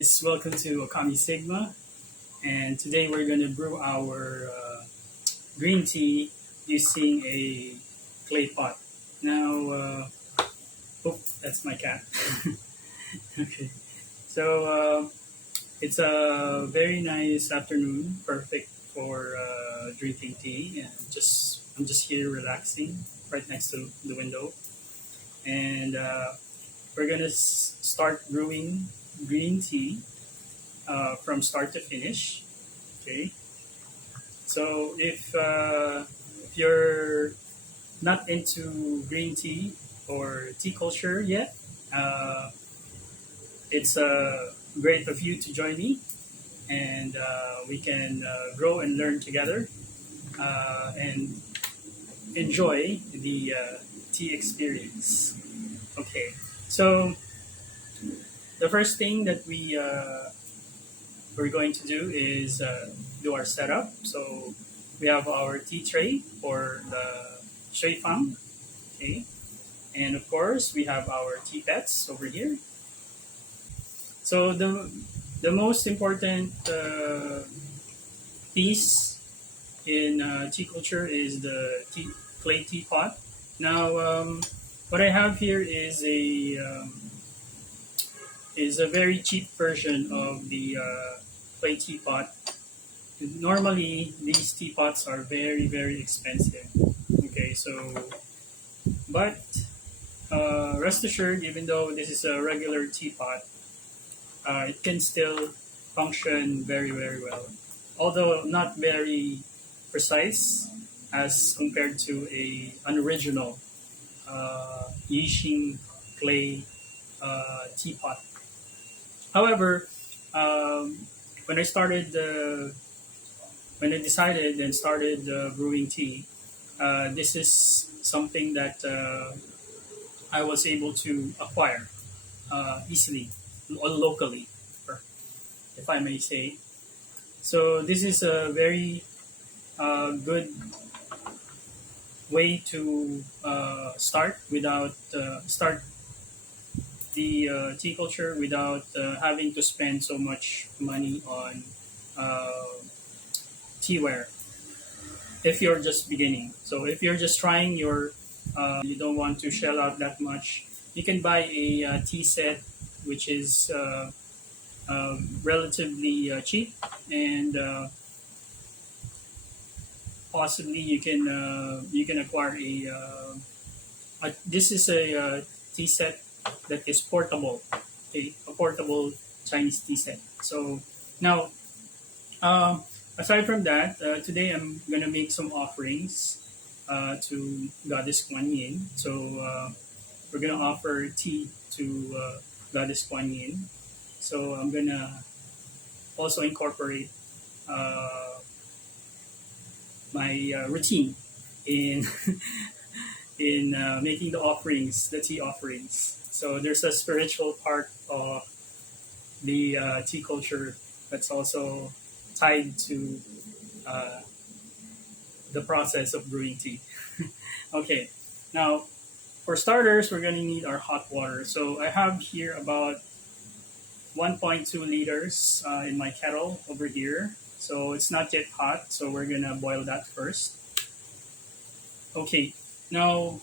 Welcome to Ôkami Sigma, and today we're going to brew our green tea using a clay pot. Now, that's my cat. Okay, so it's a very nice afternoon, perfect for drinking tea, and I'm just here relaxing right next to the window, and we're gonna start brewing green tea from start to finish. Okay, so if you're not into green tea or tea culture yet, uh, it's great of you to join me, and we can grow and learn together and enjoy the tea experience. Okay, so the first thing that we're going to do is do our setup. So we have our tea tray for the shui fang, okay, and of course we have our tea pets over here. So the most important piece in tea culture is the clay teapot. Now, what I have here is a very cheap version of the clay teapot. Normally, these teapots are very expensive. Okay, so but rest assured, even though this is a regular teapot, it can still function very well. Although not very precise as compared to an original Yixing clay teapot. However, um, when I started when I decided and started brewing tea, this is something that I was able to acquire easily or locally, or if I may say. So this is a very good way to start the tea culture without having to spend so much money on uh, teaware if you're just beginning. So if you're just trying you don't want to shell out that much, you can buy a tea set which is relatively cheap, and possibly you can acquire this is a tea set that is portable, a portable Chinese tea set. So now, aside from that, today I'm gonna make some offerings to Goddess Kuan Yin. So we're gonna offer tea to Goddess Kuan Yin. So I'm gonna also incorporate uh, my routine in in making the offerings, the tea offerings. So there's a spiritual part of the tea culture that's also tied to uh, the process of brewing tea. Okay, now for starters, we're going to need our hot water. So I have here about 1.2 liters in my kettle over here. So it's not yet hot, so we're going to boil that first. Okay, now,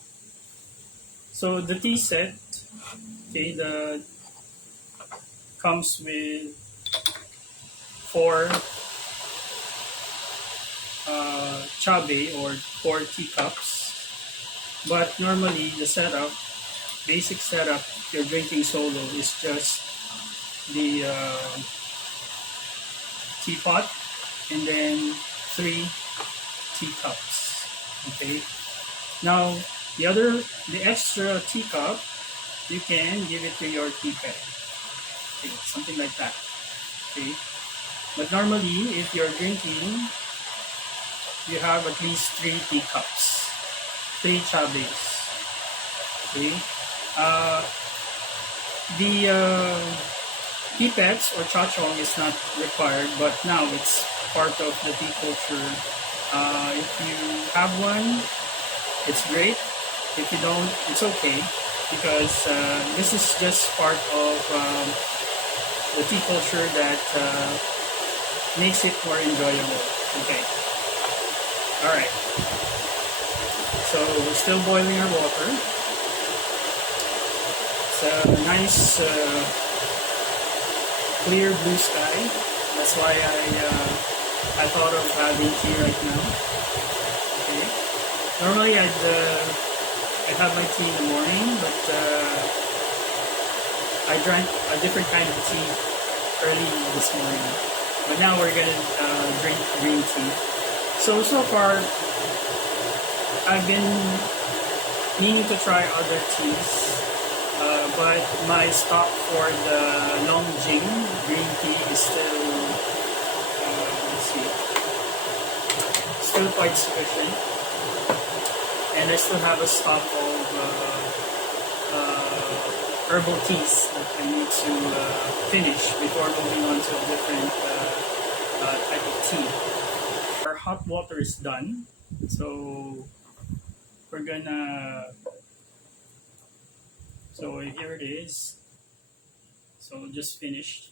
so the tea set, okay, the comes with four chabe or four teacups. But normally the setup, basic setup, if you're drinking solo, is just the teapot and then three teacups. Okay. Now the extra teacup, you can give it to your tea pet. Okay, something like that. Okay. But normally, if you're drinking, you have at least three teacups, three chabes. Okay. Uh, the pipets or chachong is not required, but now it's part of the tea culture. If you have one, it's great. If you don't, it's okay, because this is just part of the tea culture that makes it more enjoyable. Okay. All right. So we're still boiling our water. It's a nice clear blue sky. That's why I thought of having tea right now. Okay. Normally I'd have my tea in the morning, but I drank a different kind of tea early this morning. But now we're gonna drink green tea. So far, I've been meaning to try other teas, but my stock for the Longjing green tea is still, let's see, still quite sufficient. And I still have a stock of herbal teas that I need to finish before moving on to a different type of tea. Our hot water is done, so we're gonna. So here it is. So just finished.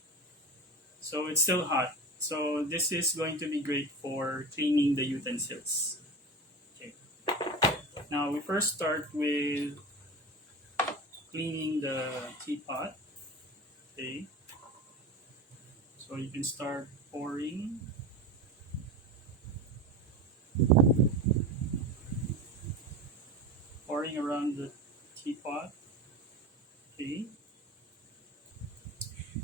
So it's still hot. So this is going to be great for cleaning the utensils. Okay. Now we first start with cleaning the teapot. Okay. So you can start pouring. Pouring around the teapot. Okay.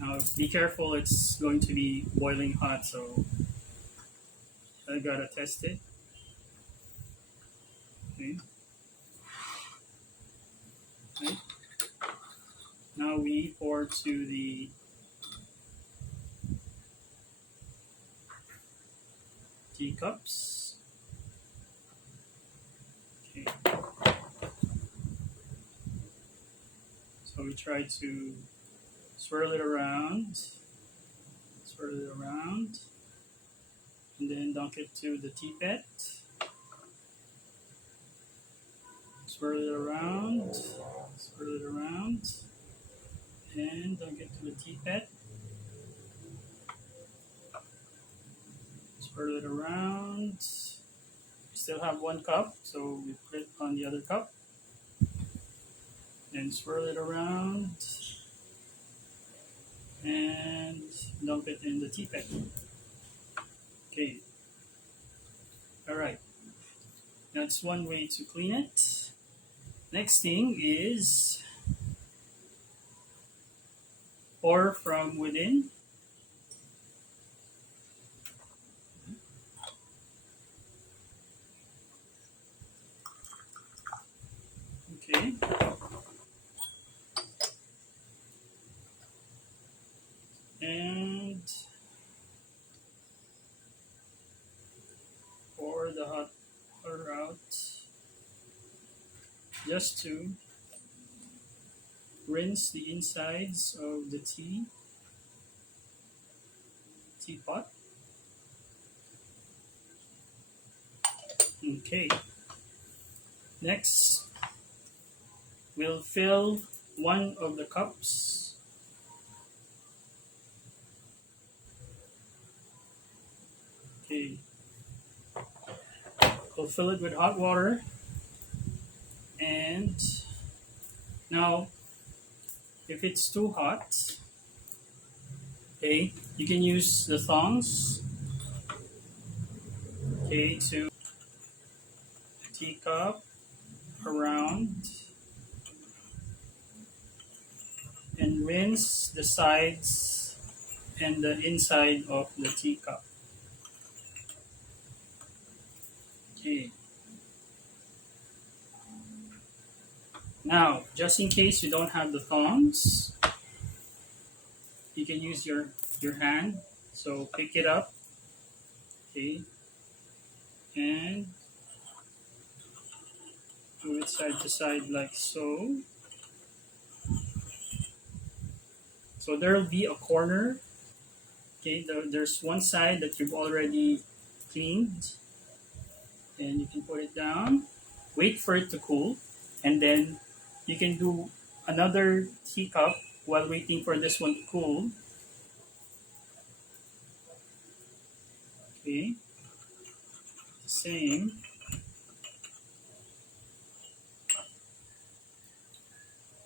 Now be careful, it's going to be boiling hot, so I gotta test it. Okay. Okay. Now we pour to the teacups. Okay. So we try to swirl it around, and then dunk it to the teapot. Swirl it around, and dunk it to the teapot. Swirl it around. We still have one cup, so we put it on the other cup. Then swirl it around and dump it in the teapot. Okay. Alright. That's one way to clean it. Next thing is pour from within. Okay. And pour the hot water out just to rinse the insides of the teapot. Okay. Next, we'll fill one of the cups. Okay. We'll fill it with hot water. And now, if it's too hot, okay, you can use the tongs, okay, to teacup around and rinse the sides and the inside of the teacup. Okay. Now, just in case you don't have the tongs, you can use your hand. So pick it up, okay, and move it side to side like so. So there will be a corner. Okay, there's one side that you've already cleaned, and you can put it down. Wait for it to cool, and then you can do another teacup while waiting for this one to cool. Okay, same.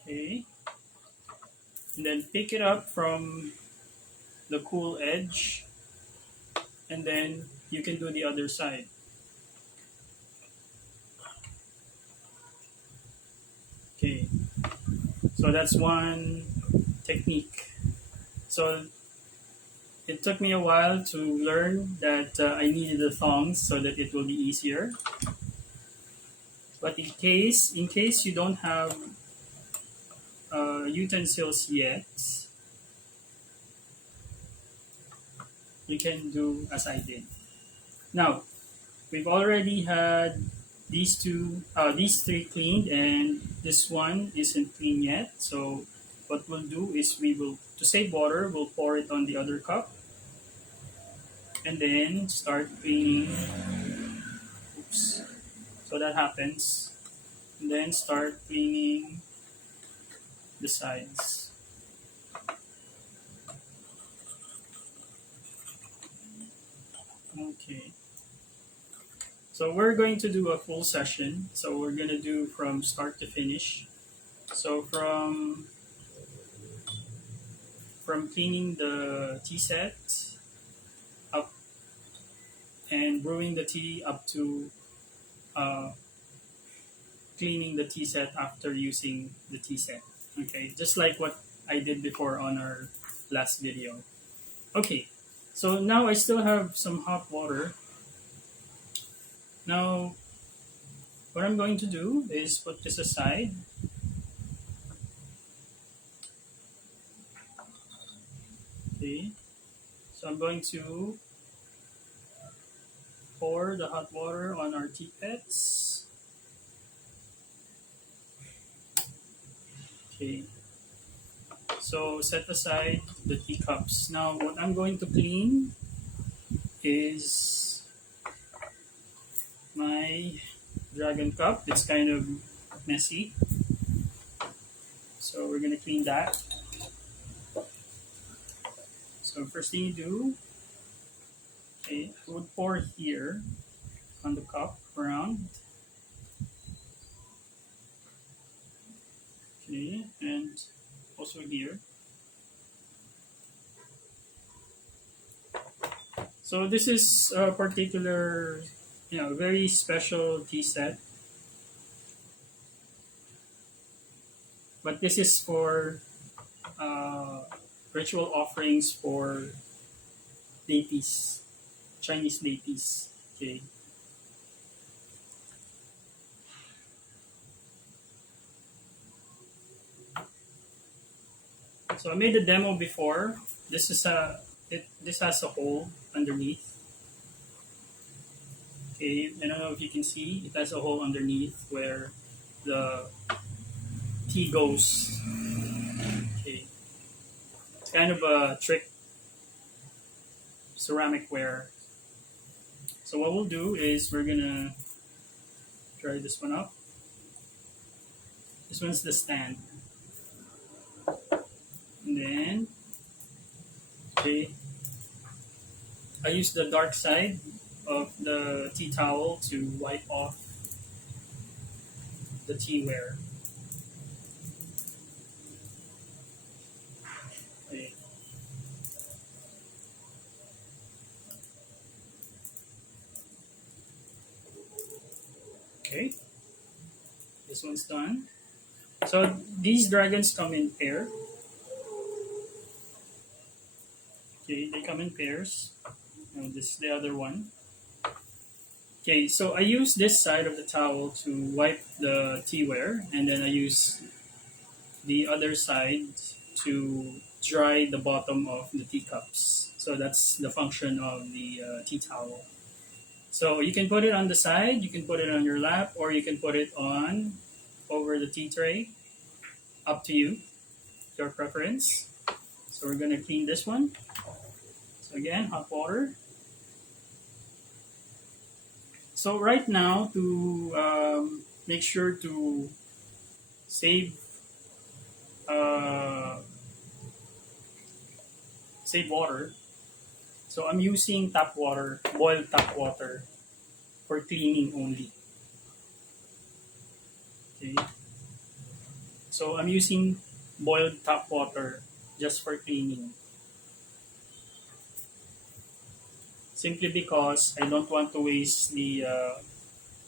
Okay, and then pick it up from the cool edge, and then you can do the other side. Okay, so that's one technique. So it took me a while to learn that I needed the thongs so that it will be easier. But in case you don't have utensils yet, you can do as I did. Now we've already had these three cleaned, and this one isn't clean yet. So what we'll do is we will, to save water, we'll pour it on the other cup, and then start cleaning. Oops. So that happens, and then start cleaning the sides. Okay. So we're going to do a full session. So we're going to do from start to finish. So from cleaning the tea set up and brewing the tea up to uh, cleaning the tea set after using the tea set. Okay, just like what I did before on our last video. Okay, so now I still have some hot water. Now, what I'm going to do is put this aside. Okay, so I'm going to pour the hot water on our teapots. Okay, so set aside the teacups. Now, what I'm going to clean is my dragon cup. It's kind of messy, so we're gonna clean that. So first thing you do, okay, I would pour here on the cup around. Okay, and also here. So this is a particular, very special tea set. But this is for uh, ritual offerings for deities, Chinese deities. Okay. So I made a demo before. This has a hole underneath. Okay, I don't know if you can see. It has a hole underneath where the tea goes. Okay, it's kind of a trick ceramic ware. So what we'll do is we're gonna dry this one up. This one's the stand, and then okay, I use the dark side of the tea towel to wipe off the teaware. Okay. Okay, this one's done. So these dragons come in pair. Okay, they come in pairs. And this is the other one. Okay, so I use this side of the towel to wipe the teaware, and then I use the other side to dry the bottom of the teacups. So that's the function of the tea towel. So you can put it on the side, you can put it on your lap, or you can put it on over the tea tray. Up to you, your preference. So we're gonna clean this one. So again, hot water. So right now, to make sure to save save water, So I'm using tap water, boiled tap water for cleaning only. Okay. So I'm using boiled tap water just for cleaning. Simply because I don't want to waste the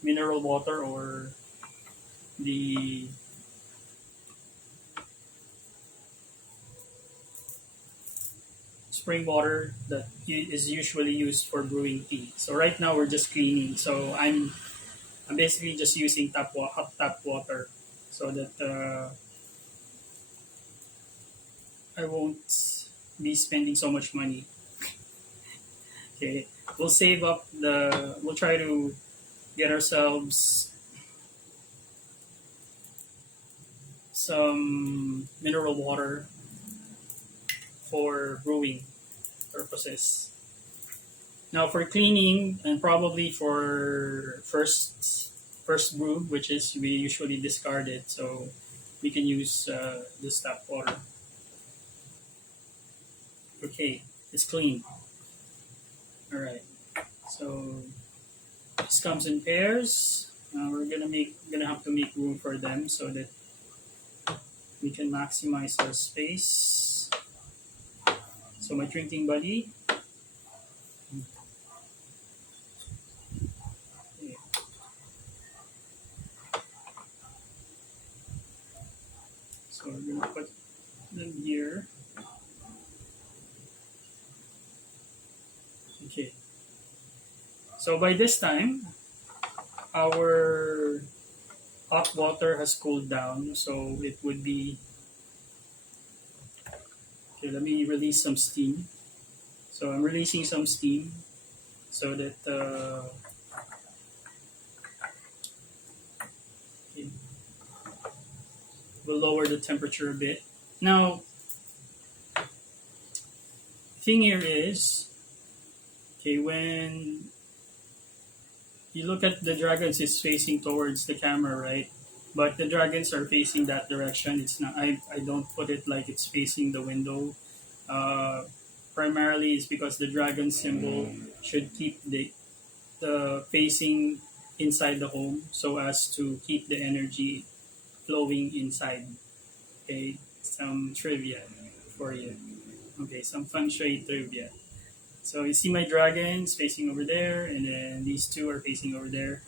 mineral water or the spring water that is usually used for brewing tea. So right now we're just cleaning. So I'm basically just using hot tap water so that I won't be spending so much money. Okay, we'll save up the. We'll try to get ourselves some mineral water for brewing purposes. Now for cleaning and probably for first brew, which is we usually discard it, so we can use this tap water. Okay, it's clean. All right. So this comes in pairs. We're gonna have to make room for them so that we can maximize our space. So my drinking buddy. Okay. So we're gonna put them here. Okay. So by this time, our hot water has cooled down. So it would be okay. Let me release some steam. So I'm releasing some steam so that it will lower the temperature a bit. Now, the thing here is, okay, when you look at the dragons, it's facing towards the camera, right? But the dragons are facing that direction. It's not. I don't put it like it's facing the window. Uh, Primarily, it's because the dragon symbol should keep the facing inside the home so as to keep the energy flowing inside. Okay, some trivia for you. Okay, some feng shui trivia. So you see my dragons facing over there, and then these two are facing over there.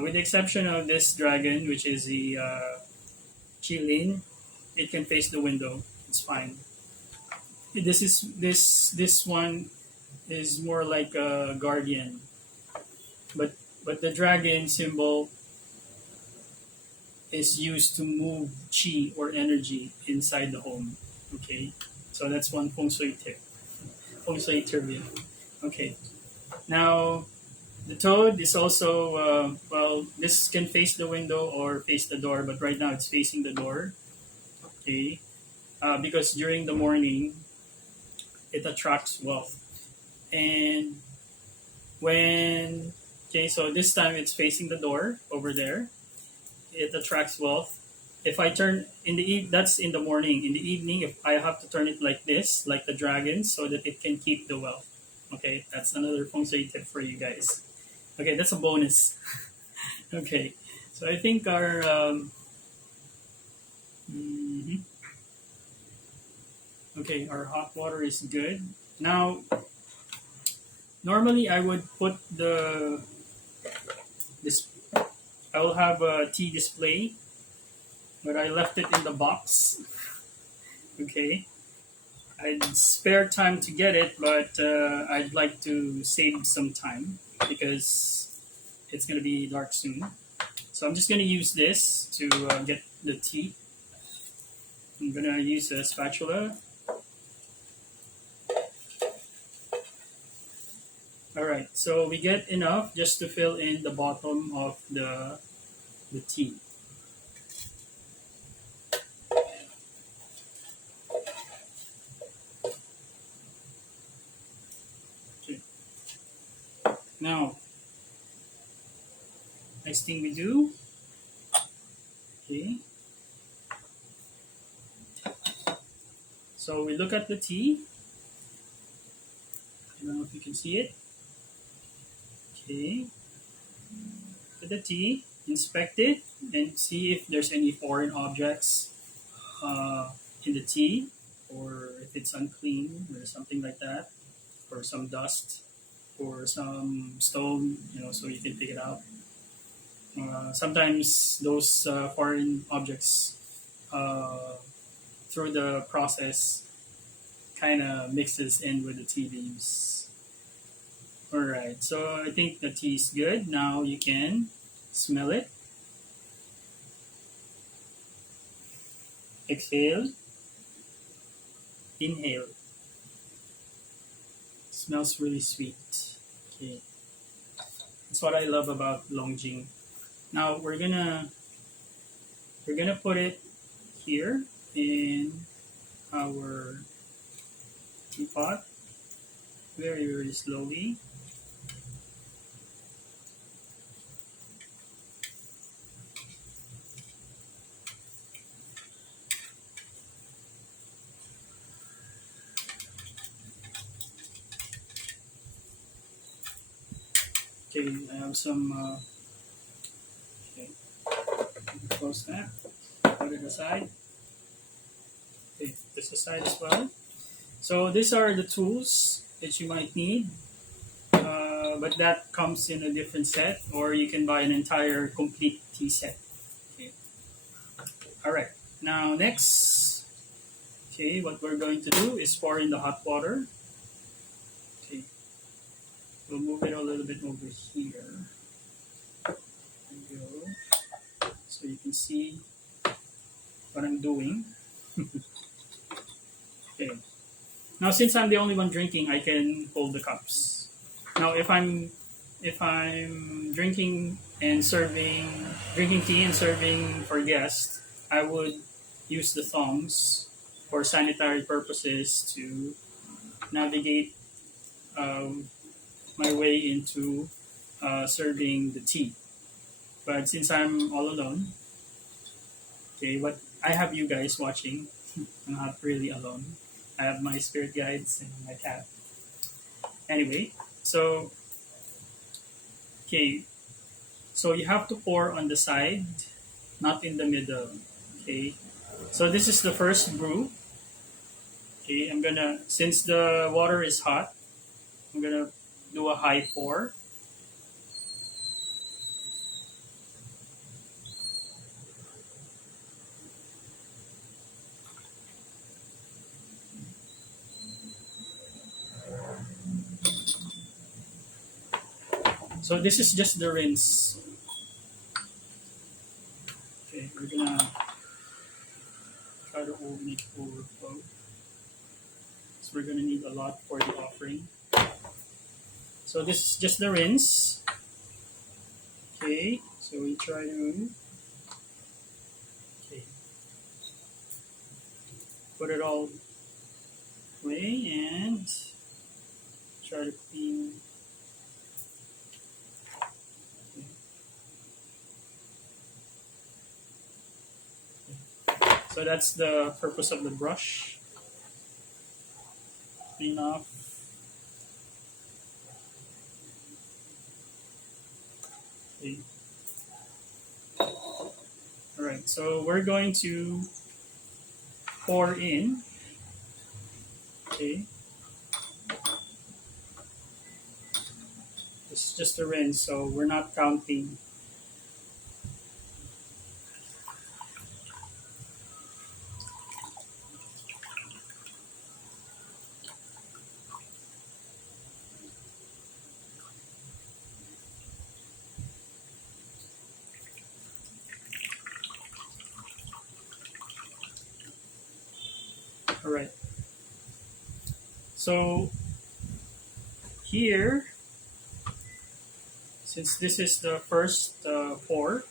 With the exception of this dragon, which is the Qilin, it can face the window. It's fine. This one is more like a guardian, but the dragon symbol is used to move chi or energy inside the home. Okay, so that's one feng shui tip, feng shui trivia. Okay, now the toad is also well. This can face the window or face the door, but right now it's facing the door. Okay, because during the morning it attracts wealth, and when okay, so this time it's facing the door over there. It attracts wealth. If I turn in the that's in the morning. In the evening, if I have to turn it like this, like the dragon, so that it can keep the wealth. Okay, that's another feng shui tip for you guys. Okay, that's a bonus. Okay, so I think our mhm. Okay, our hot water is good. Now, normally I would put this. I will have a tea display, but I left it in the box. Okay, I'd spare time to get it, but I'd like to save some time because it's gonna be dark soon. So I'm just gonna use this to get the tea. I'm gonna use a spatula. All right, so we get enough just to fill in the bottom of the tea. Okay. Now, next thing we do, okay. So we look at the tea. I don't know if you can see it. Okay. Put the tea, inspect it, and see if there's any foreign objects uh, in the tea, or if it's unclean or something like that, or some dust or some stone, so you can pick it out. Sometimes those foreign objects, uh, through the process, kind of mixes in with the tea leaves. All right, so I think the tea is good. Now you can smell it. Exhale, inhale. Smells really sweet. Okay, that's what I love about Longjing. Now we're gonna put it here in our teapot, very very slowly. Okay, I have some. Okay, close that. Put it aside. Okay, this aside as well. So these are the tools that you might need, but that comes in a different set, or you can buy an entire complete tea set. Okay. All right. Now next, okay, what we're going to do is pour in the hot water. Okay, we'll move it a little bit over here. There we go. So you can see what I'm doing. Okay. Now since I'm the only one drinking, I can hold the cups. Now if I'm drinking tea and serving for guests, I would use the thongs for sanitary purposes to navigate um, my way into serving the tea. But since I'm all alone, okay, but I have you guys watching. I'm not really alone. I have my spirit guides and my cat. Anyway, so okay, so you have to pour on the side, not in the middle. Okay, so this is the first brew. Okay, since the water is hot, I'm gonna do a high pour. So this is just the rinse. Okay, we're gonna try to make overflow. So we're gonna need a lot for the offering. So this is just the rinse. Okay, so we try to okay, put it all away and try to clean. So that's the purpose of the brush. Clean off. Okay. Alright, so we're going to pour in. Okay. It's just a rinse, so we're not counting. Alright. So here, since this is the first pour,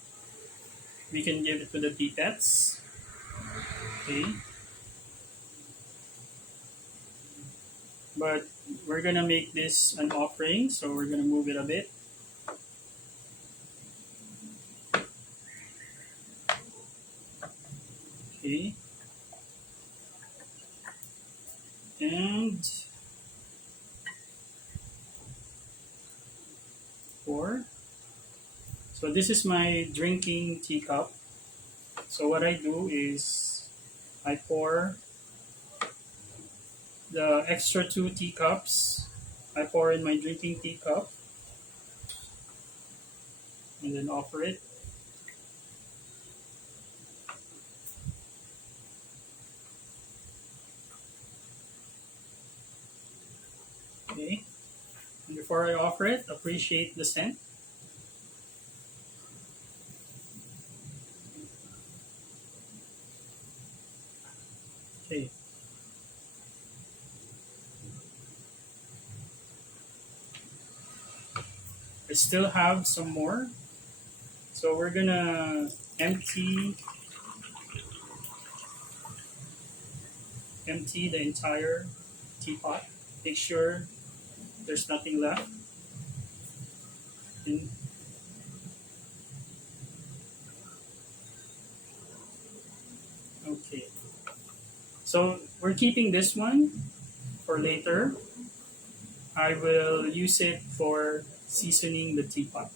we can give it to the teapets. Okay. But we're gonna make this an offering, so we're gonna move it a bit. Okay. And before. So this is my drinking teacup. So what I do is I pour the extra 2 teacups. I pour in my drinking teacup and then offer it. Okay. And before I offer it, appreciate the scent. Okay. I still have some more. So we're gonna empty the entire teapot. Make sure there's nothing left. And okay. So we're keeping this one for later. I will use it for seasoning the teapot.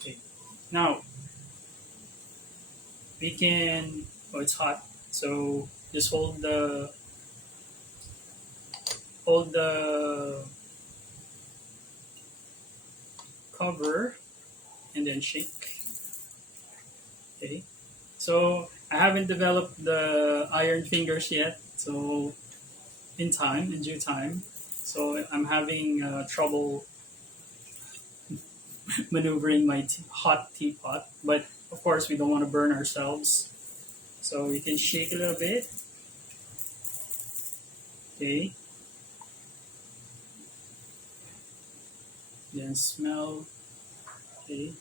Okay. Now we can. Oh, it's hot. So just hold the cover and then shake. Okay. So I haven't developed the iron fingers yet. So in due time. So I'm having trouble maneuvering my hot teapot. But of course, we don't want to burn ourselves. So you can shake a little bit. Okay. Then smell. Okay.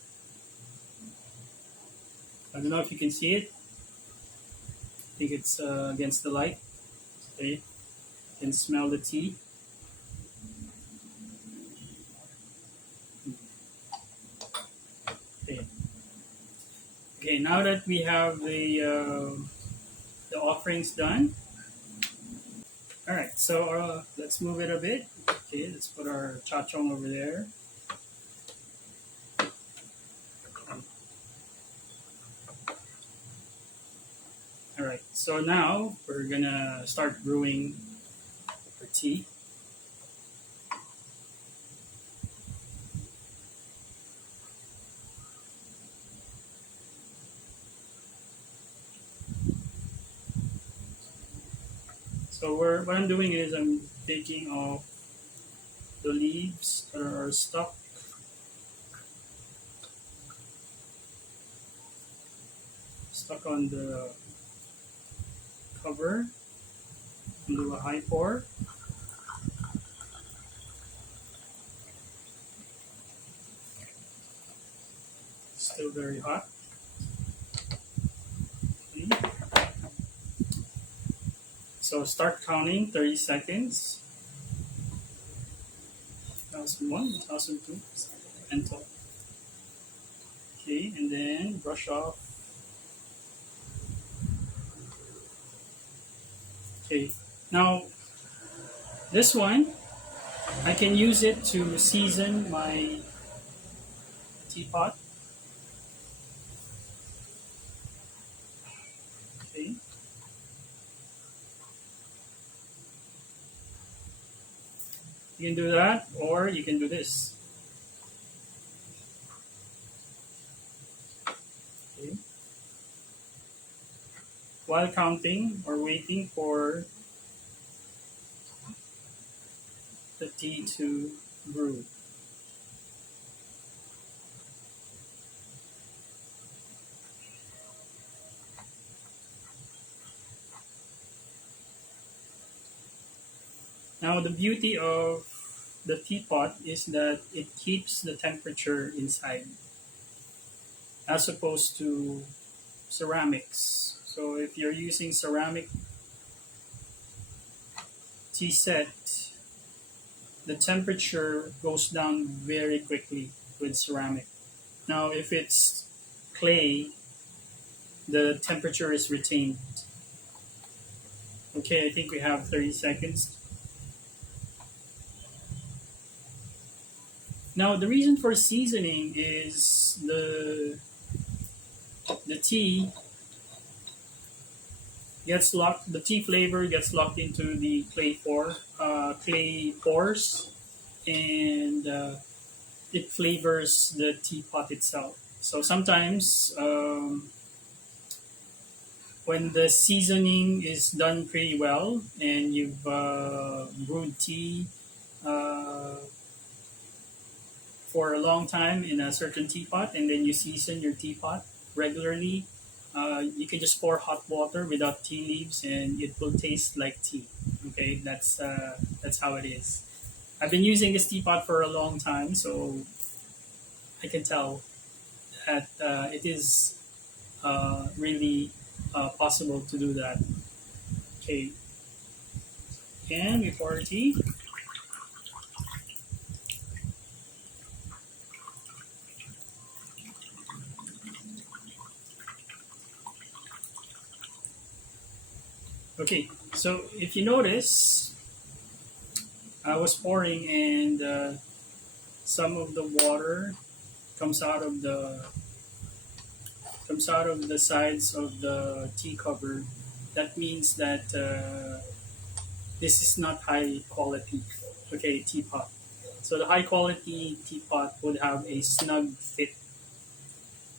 I don't know if you can see it. I think it's against the light. Okay. You can smell the tea. Okay. Okay. Now that we have the offerings done. All right. So let's move it a bit. Okay. Let's put our chachong over there. All right. So now we're gonna start brewing our tea. So what I'm doing is I'm taking off the leaves that are stuck on the cover. And do a high pour. Still very hot. Okay. So start counting 30 seconds. 1001, 1002, and 12. Okay, and then brush off. Okay, now this one, I can use it to season my teapot. Okay. You can do that, or you can do this. Okay. While counting or waiting for the tea to brew. Now the beauty of the teapot is that it keeps the temperature inside as opposed to ceramics. So if you're using ceramic tea set, the temperature goes down very quickly with ceramic. Now if it's clay, the temperature is retained. Okay, I think we have 30 seconds. Now the reason for seasoning is the tea gets locked. The tea flavor gets locked into the clay pores, and it flavors the teapot itself. So sometimes when the seasoning is done pretty well and you've brewed tea uh, for a long time in a certain teapot, and then you season your teapot regularly, you can just pour hot water without tea leaves and it will taste like tea. Okay, that's how it is. I've been using this teapot for a long time, so I can tell that it is really possible to do that. Okay, and we pour tea. Okay, so if you notice, I was pouring and some of the water comes out of the sides of the tea cover. That means that this is not high quality. Okay, teapot. So the high quality teapot would have a snug fit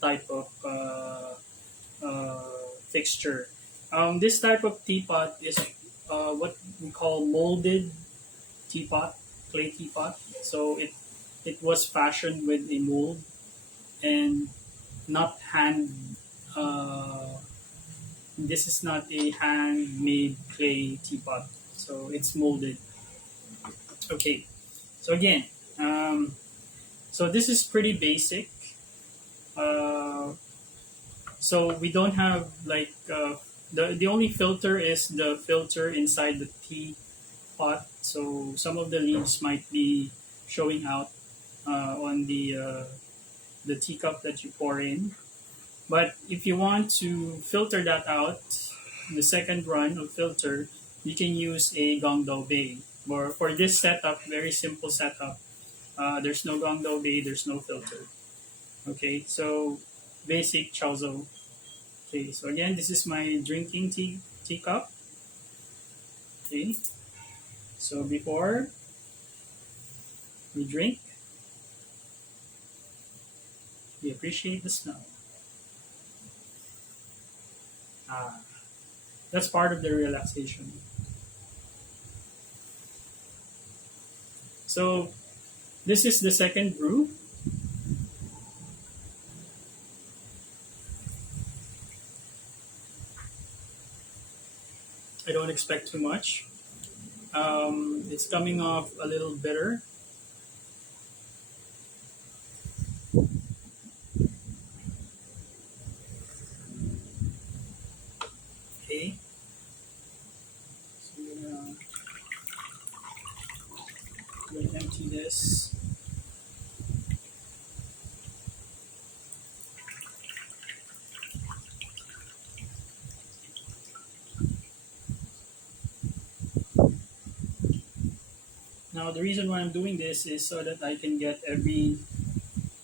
type of uh, fixture. This type of teapot is what we call molded teapot, clay teapot. So it was fashioned with a mold and not hand. Uh, this is not a handmade clay teapot, so it's molded. Okay, so again, um, so this is pretty basic. Uh, so we don't have like the only filter is the filter inside the tea pot. So some of the leaves might be showing out on the teacup that you pour in. But if you want to filter that out, the second run of filter, you can use a Gongdo Bay. Or for this setup, very simple setup, there's no Gongdo Bay, there's no filter. Okay, so basic Chaozo. Okay, so again, this is my drinking teacup. Okay, so before we drink, we appreciate the smell. Ah, that's part of the relaxation. So this is the second brew. I don't expect too much. It's coming off a little bitter. Okay, so I'm gonna empty this. Now the reason why I'm doing this is so that I can get every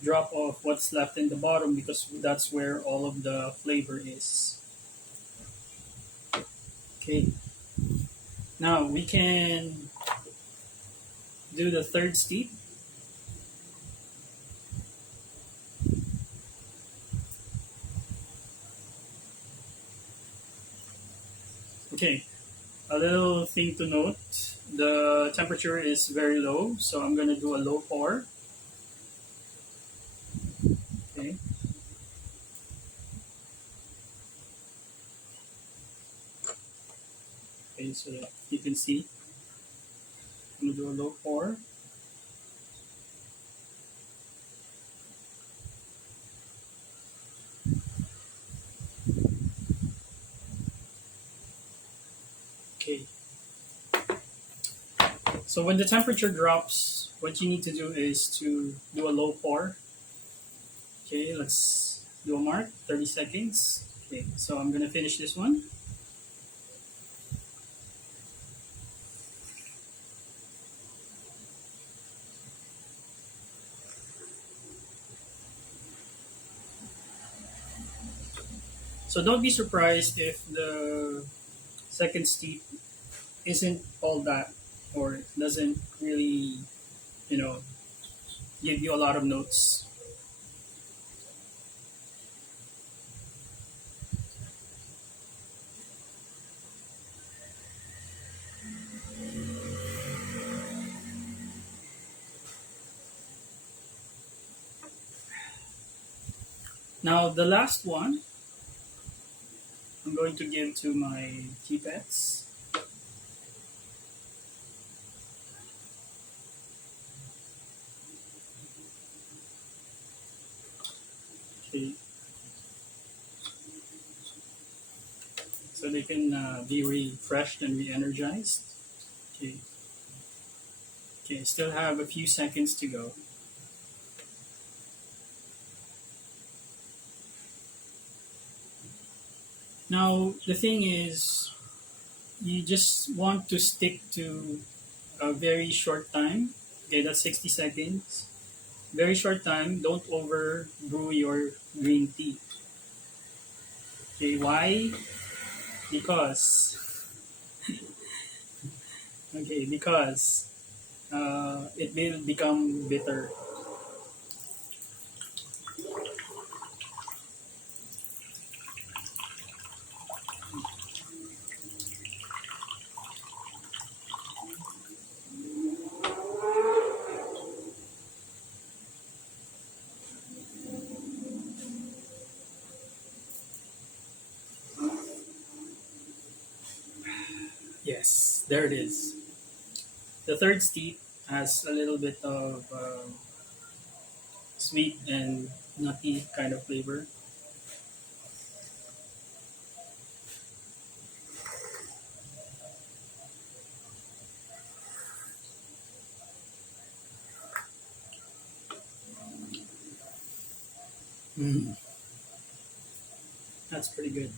drop of what's left in the bottom because that's where all of the flavor is. Okay, now we can do the third steep. Okay, a little thing to note, the temperature is very low, so I'm gonna do a low pour. Okay, okay, so that you can see, I'm gonna do a low pour. Okay, so when the temperature drops, what you need to do is to do a low pour. Okay, let's do a mark, 30 seconds. Okay, so I'm gonna finish this one. So don't be surprised if the second steep isn't all that, or doesn't really, you know, give you a lot of notes. Now the last one I'm going to give to my tea pets. Okay, so they can be refreshed and re-energized. Okay, okay, still have a few seconds to go. Now the thing is, you just want to stick to a very short time. Okay, that's 60 seconds. Very short time. Don't over brew your green tea. Okay, why? Because because it will become bitter. Yes, there it is. The third steep has a little bit of sweet and nutty kind of flavor. Mm, that's pretty good.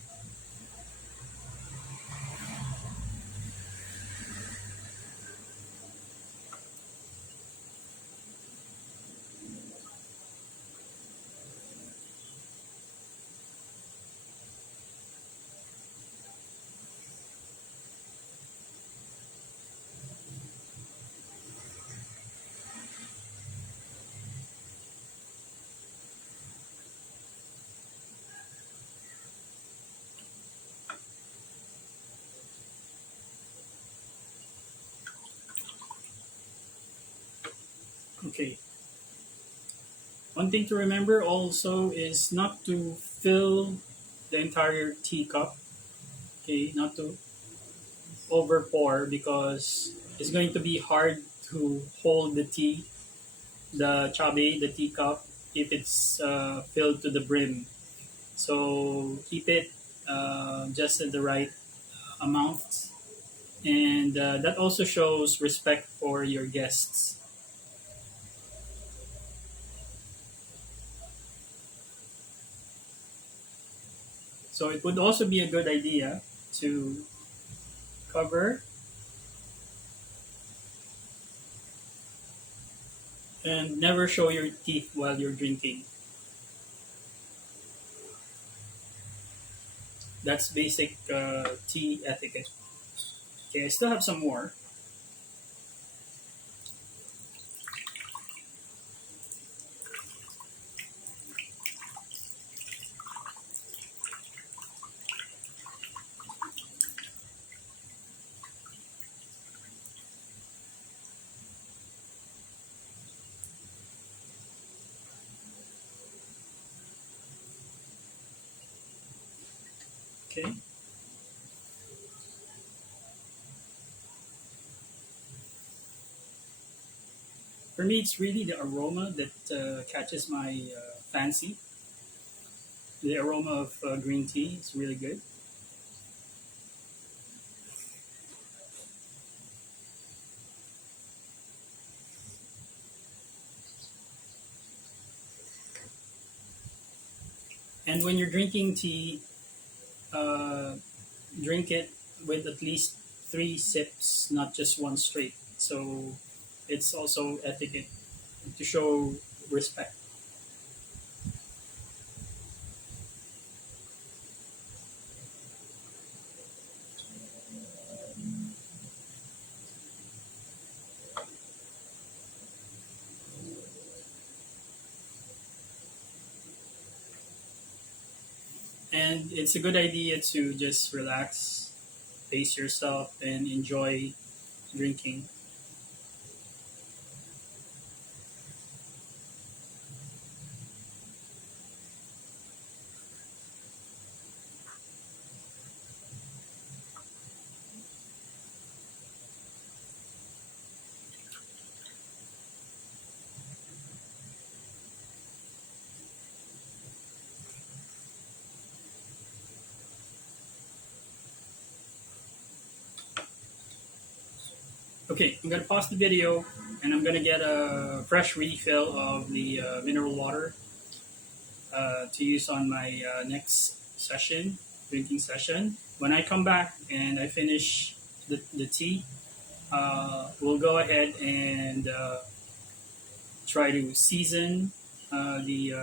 Okay. One thing to remember also is not to fill the entire teacup. Okay, not to over pour because it's going to be hard to hold the tea, the chabe, the teacup, if it's filled to the brim. So keep it just at the right amount, and that also shows respect for your guests. So it would also be a good idea to cover and never show your teeth while you're drinking. That's basic tea etiquette. Okay, I still have some more. Okay. For me, it's really the aroma that catches my fancy. The aroma of green tea is really good. And when you're drinking tea, uh, drink it with at least three sips, not just one straight. So it's also etiquette to show respect. And it's a good idea to just relax, pace yourself, and enjoy drinking. Okay, I'm gonna pause the video and I'm gonna get a fresh refill of the mineral water to use on my next session, drinking session. When I come back and I finish the tea, we'll go ahead and try to season the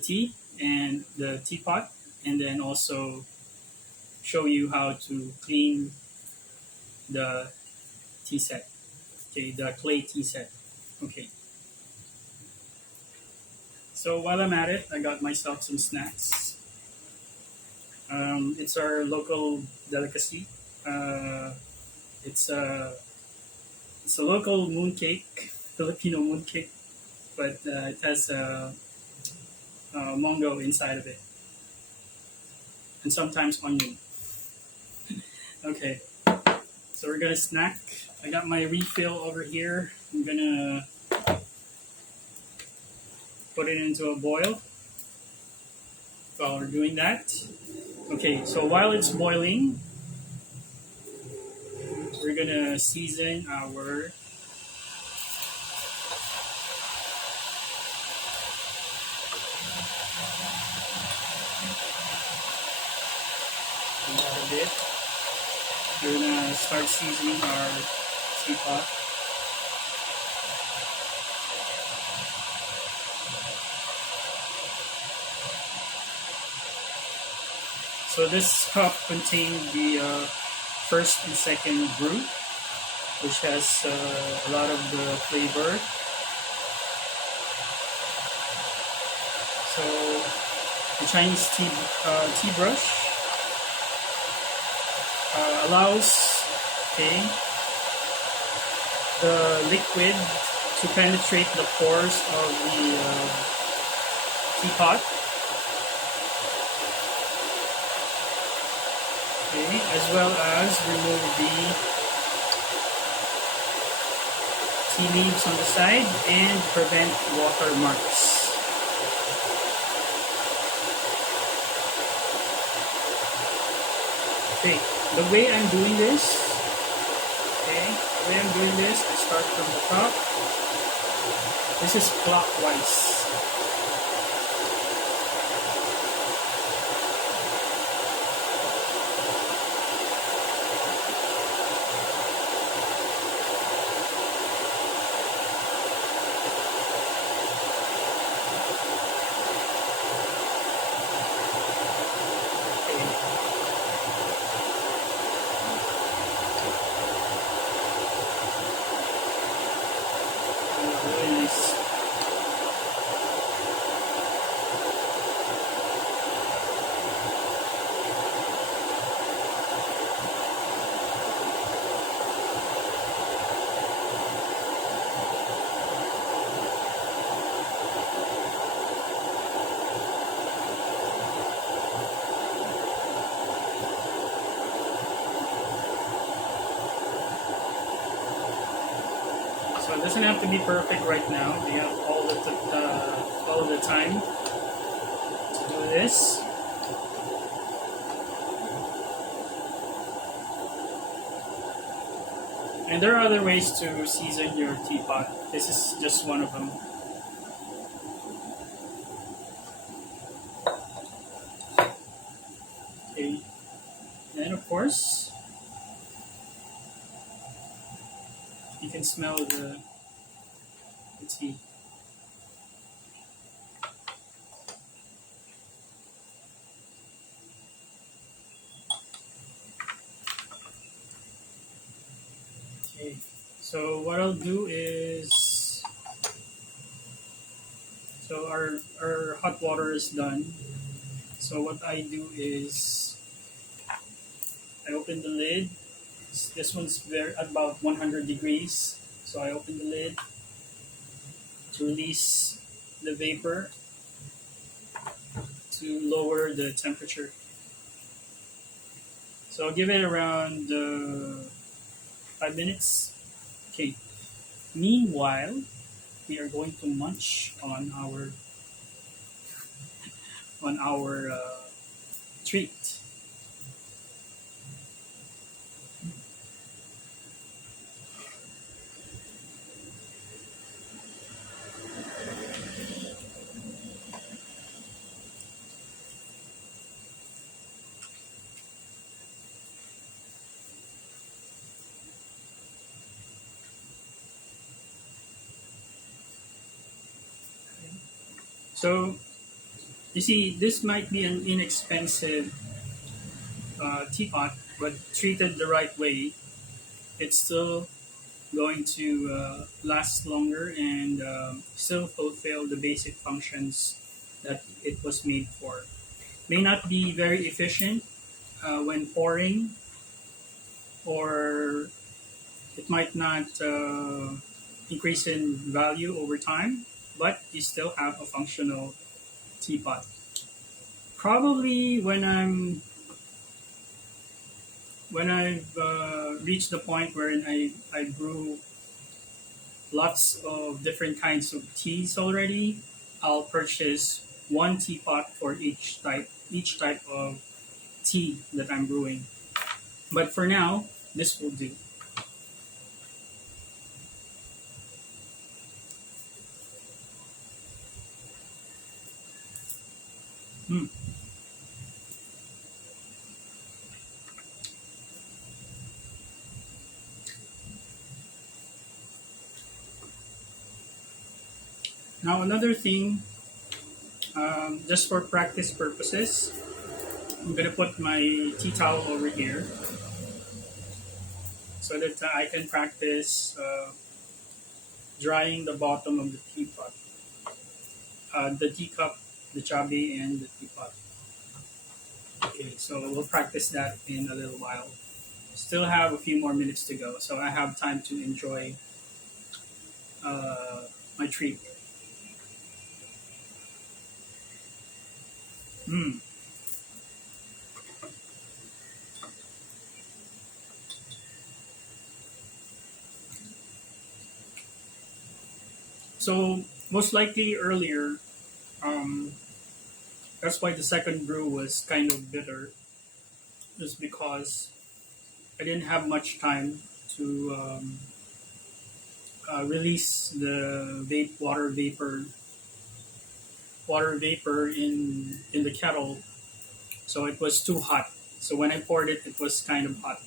tea and the teapot, and then also show you how to clean the tea set. Okay, the clay tea set. Okay. So while I'm at it, I got myself some snacks. It's our local delicacy. Uh, it's a it's a local mooncake, Filipino mooncake, but it has mango inside of it, and sometimes onion. Okay, so we're gonna snack. I got my refill over here. I'm gonna put it into a boil while we're doing that. Okay, so while it's boiling, we're gonna season our a bit. We're gonna start seasoning our teapot. So this cup contains the first and second brew, which has a lot of the flavor. So the Chinese tea brush allows, okay, the liquid to penetrate the pores of the teapot. Okay, as well as remove the tea leaves on the side and prevent water marks. Okay, the way I'm doing this, I start from the top. This is clockwise. Really nice. So it doesn't have to be perfect right now. We have all of the time to do this. And there are other ways to season your teapot. This is just one of them. Okay. And of course, you can smell the tea. Okay, so what I'll do is, so our hot water is done. So what I do is I open the lid. This one's about 100 degrees. So I open the lid to release the vapor to lower the temperature. So I'll give it around 5 minutes. Okay. Meanwhile, we are going to munch on our treat. So you see, this might be an inexpensive teapot, but treated the right way, it's still going to last longer and still fulfill the basic functions that it was made for. May not be very efficient when pouring, or it might not increase in value over time, but you still have a functional teapot. Probably when I've reached the point where I brew lots of different kinds of teas already, I'll purchase one teapot for each type of tea that I'm brewing. But for now, this will do. Hmm. Now another thing, just for practice purposes, I'm gonna put my tea towel over here so that I can practice drying the bottom of the teapot, the teacup, the chabi, and the teapot. Okay, so we'll practice that in a little while. Still have a few more minutes to go, so I have time to enjoy my treat. Mm. So most likely earlier, um, that's why the second brew was kind of bitter, just because I didn't have much time to release the water vapor in the kettle, so it was too hot. So when I poured it, it was kind of hot.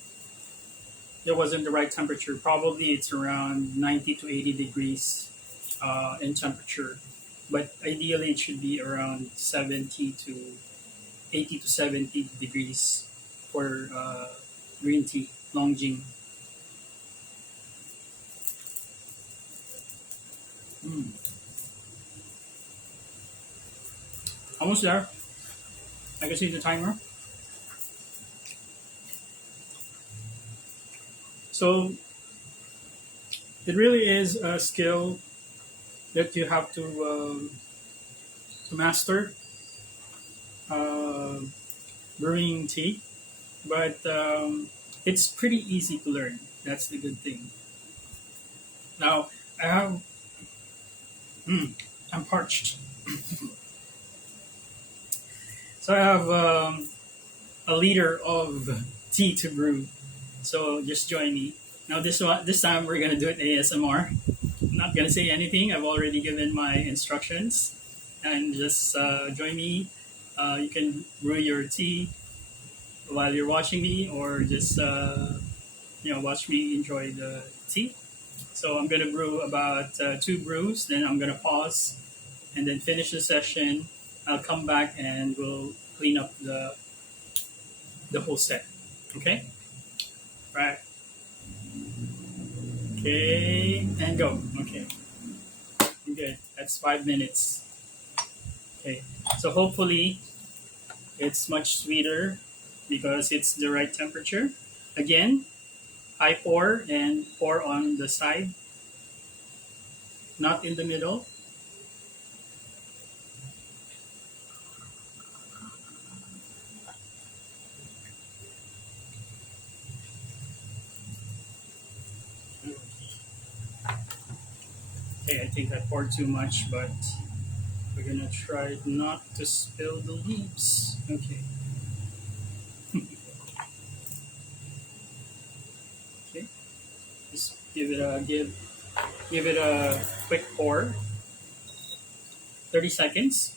It wasn't the right temperature. Probably it's around 90 to 80 degrees in temperature, but ideally it should be around 70 to 80 to 70 degrees for green tea, Longjing. Mm. Almost there. I can see the timer. So it really is a skill that you have to master, uh, brewing tea, but it's pretty easy to learn. That's the good thing. Now I have. I'm parched. So I have a liter of tea to brew. So just join me. Now this time we're gonna do it ASMR. I'm not gonna say anything. I've already given my instructions, and just join me. You can brew your tea while you're watching me, or just watch me enjoy the tea. So I'm gonna brew about 2 brews. Then I'm gonna pause, and then finish the session. I'll come back and we'll clean up the whole set. Okay? Right. Okay, and go. Okay. Good. That's 5 minutes. Okay. So hopefully It's much sweeter because it's the right temperature. Again, high pour and pour on the side, not in the middle. Okay, I think I poured too much, but we're gonna try not to spill the leaves. Okay. Okay. Just give it a quick pour. 30 seconds.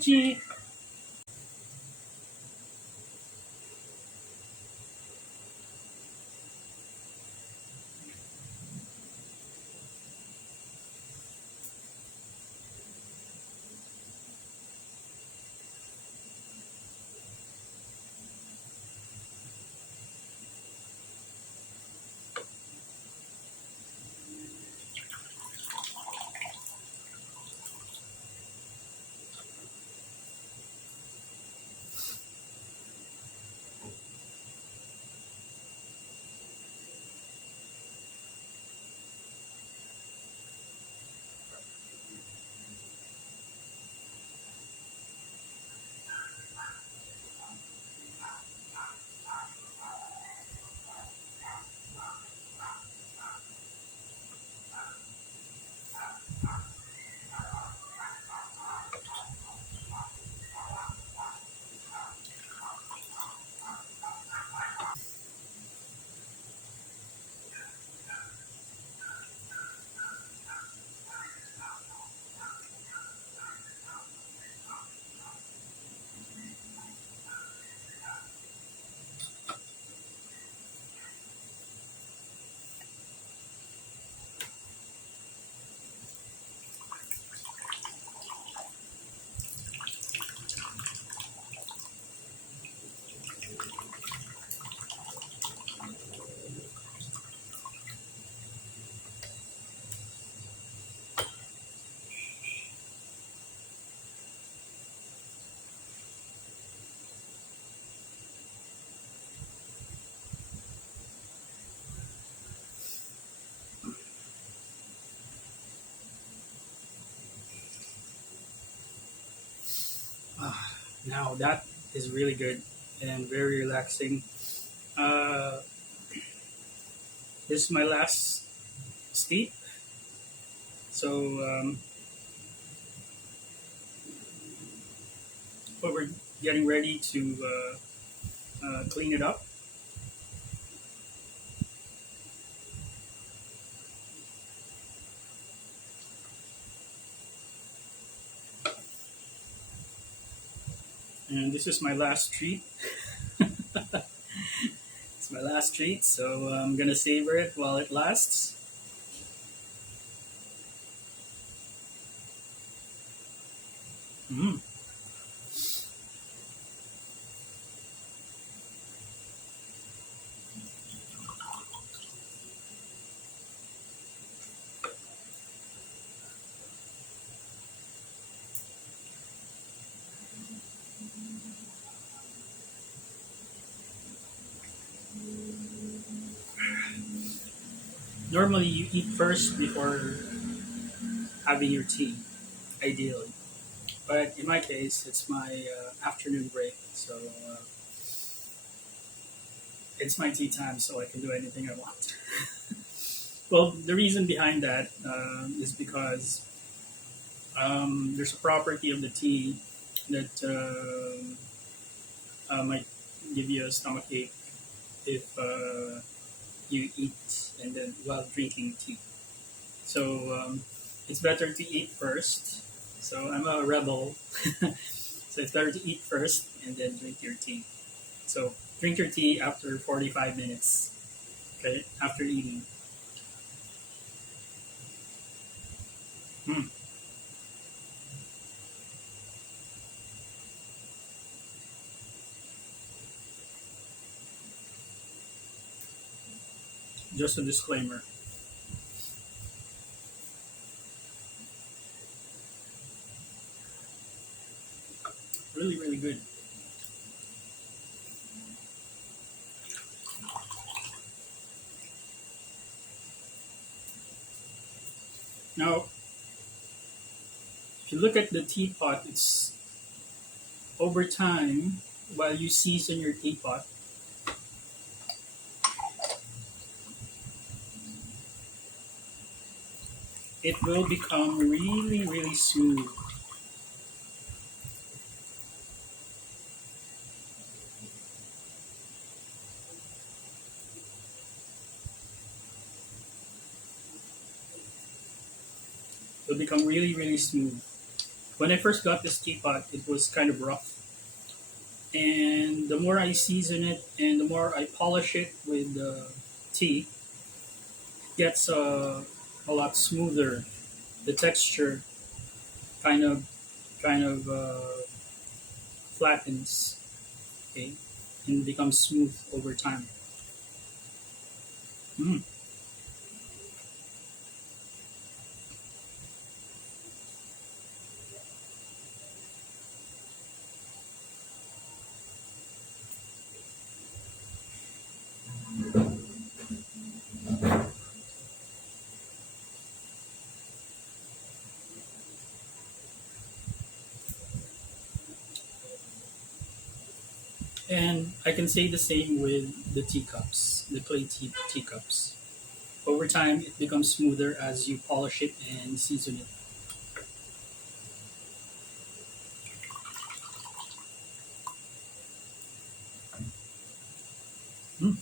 Mochi! Now that is really good and very relaxing. Uh, this is my last steep, so but we're getting ready to clean it up. And this is my last treat. It's my last treat, so I'm gonna savor it while it lasts. Mm. Normally, you eat first before having your tea, ideally. But in my case, it's my afternoon break, so it's my tea time, so I can do anything I want. Well, the reason behind that is because there's a property of the tea that might give you a stomach ache if you eat and then while drinking tea. So it's better to eat first. So I'm a rebel. So it's better to eat first and then drink your tea. So drink your tea after 45 minutes. Okay, after eating. Hmm. Just a disclaimer. Really, really good. Now, if you look at the teapot, it's over time while you season your teapot, it will become really, really smooth. It will become really, really smooth. When I first got this teapot, it was kind of rough. And the more I season it and the more I polish it with tea, it gets a lot smoother. The texture kind of flattens, okay, and becomes smooth over time. Mm. And I can say the same with the teacups, the clay teacups. Over time, it becomes smoother as you polish it and season it. Mm.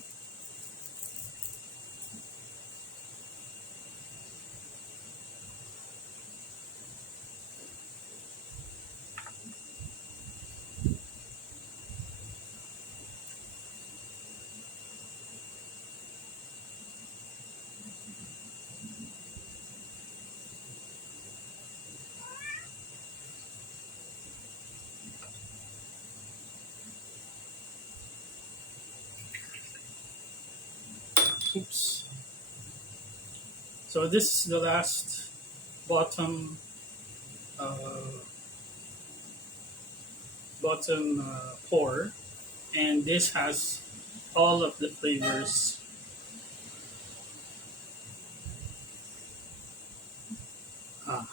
Oops. So this is the last bottom uh, pour, and this has all of the flavors. Ah.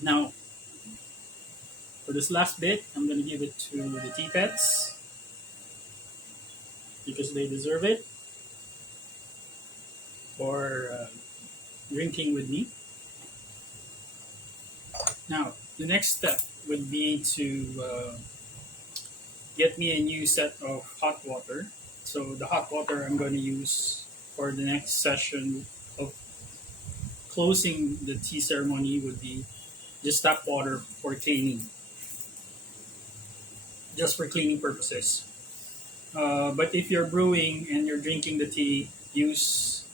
Now, for this last bit, I'm going to give it to the tea pets because they deserve it for drinking with me. Now, the next step would be to get me a new set of hot water. So the hot water I'm going to use for the next session of closing the tea ceremony would be just tap water for cleaning, just for cleaning purposes. But if you're brewing and you're drinking the tea, use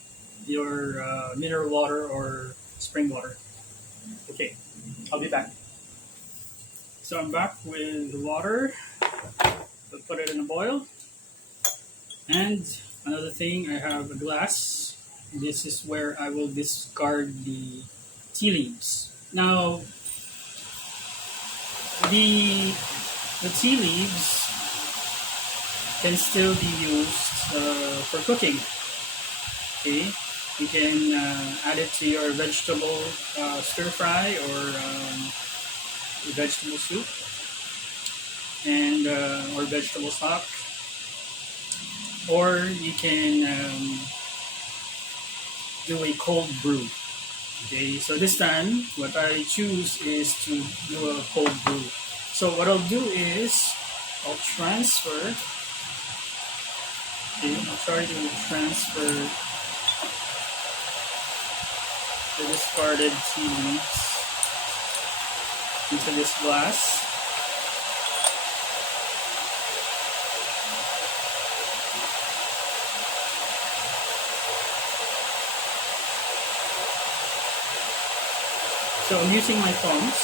your mineral water or spring water. Okay, I'll be back. So I'm back with the water. I'll put it in a boil. And another thing, I have a glass. This is where I will discard the tea leaves. Now, the the tea leaves can still be used for cooking. Okay, you can add it to your vegetable stir fry or vegetable soup and or vegetable stock, or you can do a cold brew. Okay, so this time what I choose is to do a cold brew. So what I'll do is I'll transfer. Okay, I'll try to transfer the discarded tea leaves into this glass. So I'm using my thumbs.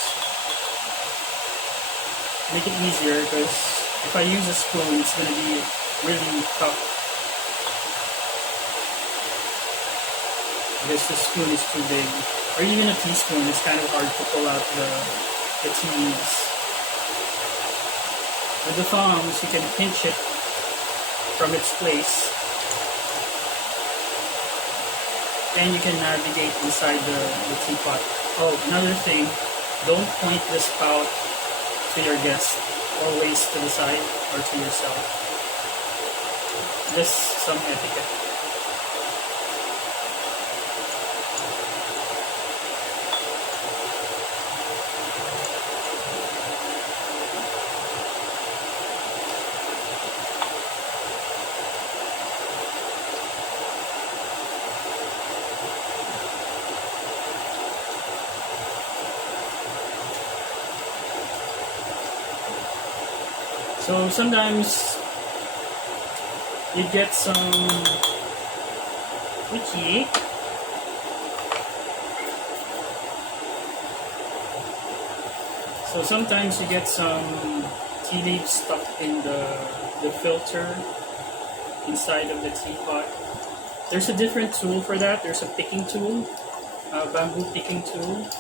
Make it easier because if I use a spoon, it's going to be really tough. Because the spoon is too big. Or even a teaspoon, it's kind of hard to pull out the tea leaves. With the thumbs, you can pinch it from its place. And you can navigate inside the teapot. Oh, another thing, don't point the spout to your guest, always to the side or to yourself. Just some etiquette. So sometimes you get some witchy. So sometimes you get some tea leaves stuck in the filter inside of the teapot. There's a different tool for that. There's a picking tool, a bamboo picking tool.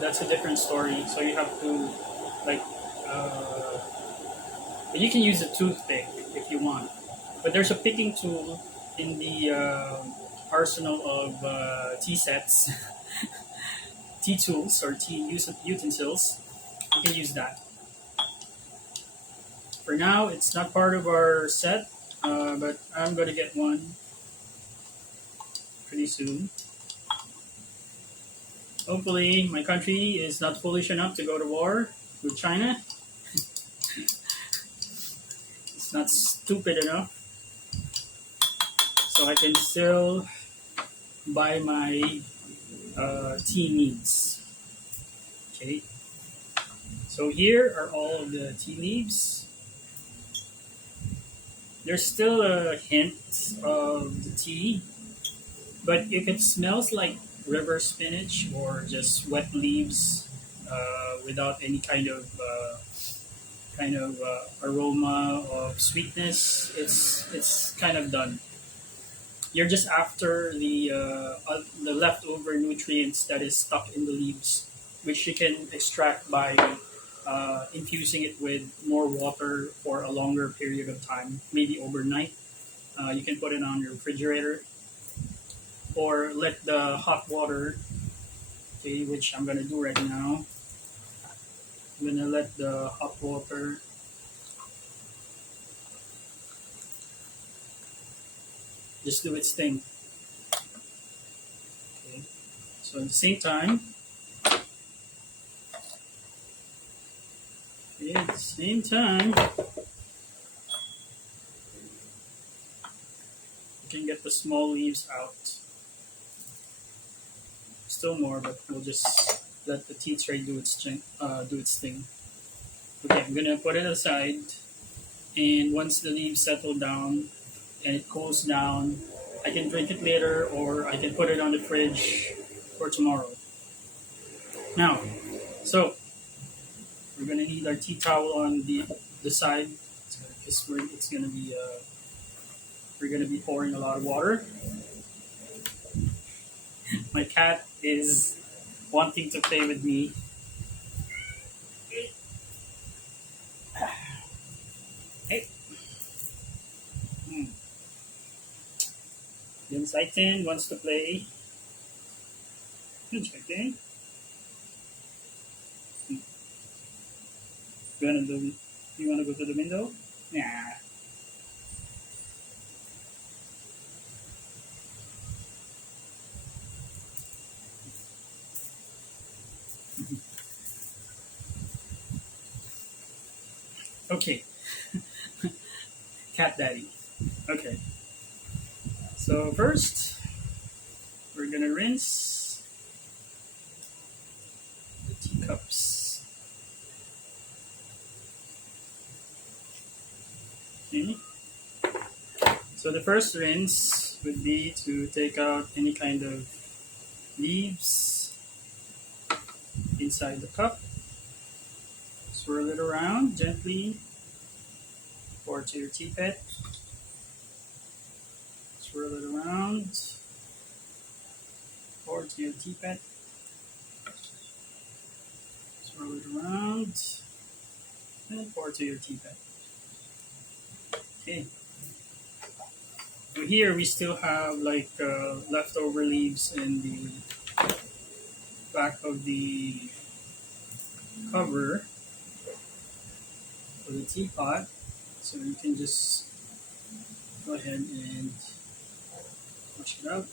That's a different story. So you have to like, but you can use a toothpick if you want. But there's a picking tool in the arsenal of tea sets, tea tools or tea utensils. You can use that. For now, it's not part of our set, but I'm gonna get one pretty soon. Hopefully, my country is not foolish enough to go to war with China. It's not stupid enough, so I can still buy my tea needs. Okay, so here are all of the tea leaves. There's still a hint of the tea, but if it smells like river spinach or just wet leaves without any kind of aroma of sweetness, it's kind of done. You're just after the leftover nutrients that is stuck in the leaves, which you can extract by infusing it with more water for a longer period of time, maybe overnight. You can put it on your refrigerator or let the hot water, okay, which I'm gonna do right now. I'm gonna let the hot water just do its thing. Okay. So at the same time, you can get the small leaves out. Still more, but we'll just let the tea tray do its thing. Okay, I'm gonna put it aside, and once the leaves settle down and it cools down, I can drink it later, or I can put it on the fridge for tomorrow. Now, so we're gonna need our tea towel on the side because we're gonna be pouring a lot of water. My cat is wanting to play with me. Hey. Hmm. Yung Saitin wants to play. Okay. You wanna go to the window? Nah. Okay. Cat daddy. Okay. So first, we're gonna rinse the teacups. Okay. So the first rinse would be to take out any kind of leaves inside the cup. Swirl it around gently. Pour to your teapot. Swirl it around. Pour to your teapot. Swirl it around. And pour to your teapot. Okay. So here we still have like leftover leaves in the back of the cover for the teapot. So you can just go ahead and wash it out.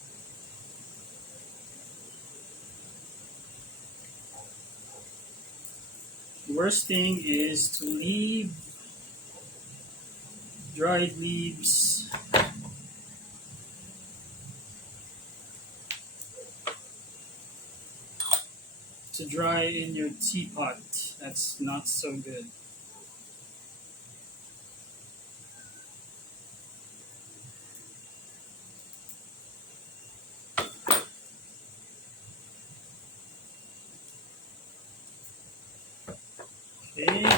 The worst thing is to leave dried leaves to dry in your teapot. That's not so good. Okay,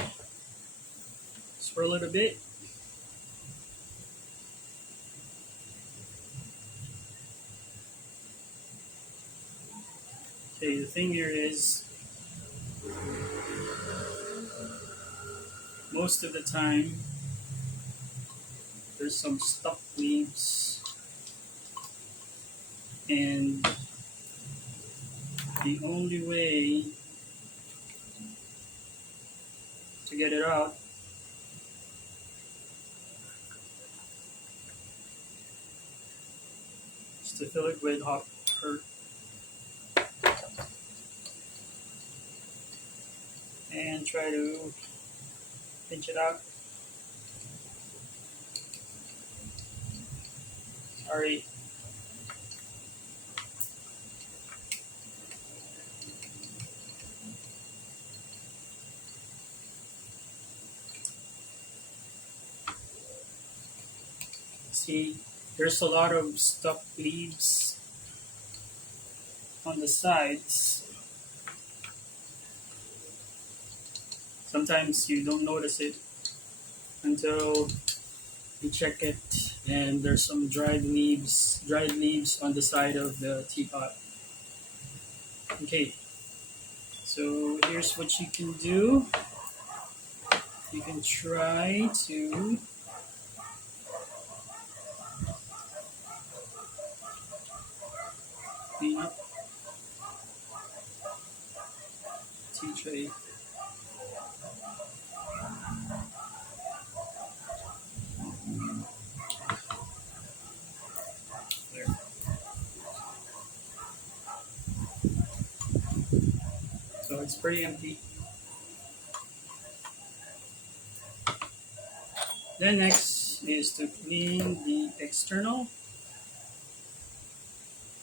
swirl it a bit. Okay, the thing here is, most of the time, there's some stuck leaves, and the only way to get it out is to fill it with hot earth and try to pinch it out. Sorry. See, there's a lot of stuck leaves on the sides. Sometimes you don't notice it until you check it, and there's some dried leaves on the side of the teapot. Okay, so here's what you can do. You can try to clean up tea tray. There. So it's pretty empty. Then next is to clean the external.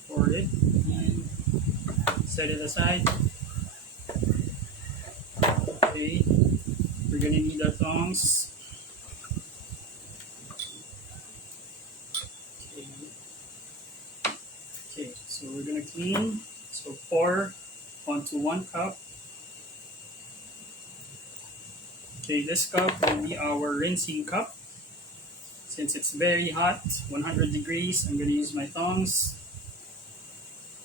Pour it and set it aside. Okay, we're gonna need our tongs. Okay. Okay, so we're gonna clean. So pour onto 1 cup. Okay, this cup will be our rinsing cup. Since it's very hot, 100 degrees, I'm gonna use my tongs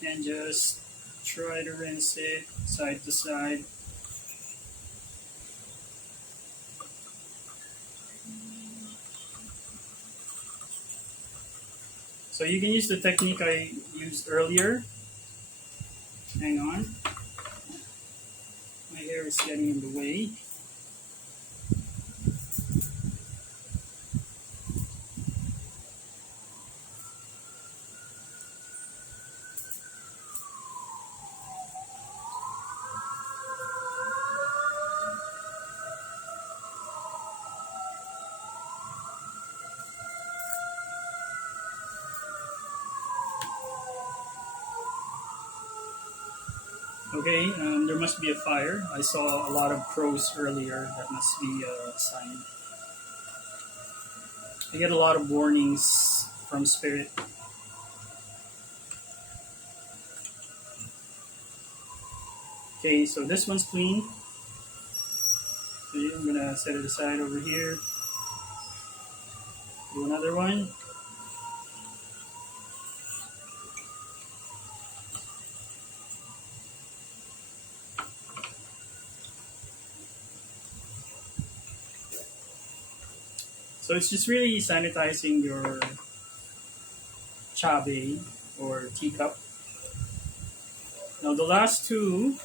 and just try to rinse it side to side. So you can use the technique I used earlier. Hang on. My hair is getting in the way. Okay, there must be a fire. I saw a lot of crows earlier. That must be a sign. I get a lot of warnings from spirit. Okay, so this one's clean. So I'm gonna set it aside over here. Do another one. So it's just really sanitizing your chabe or teacup. Now the last two,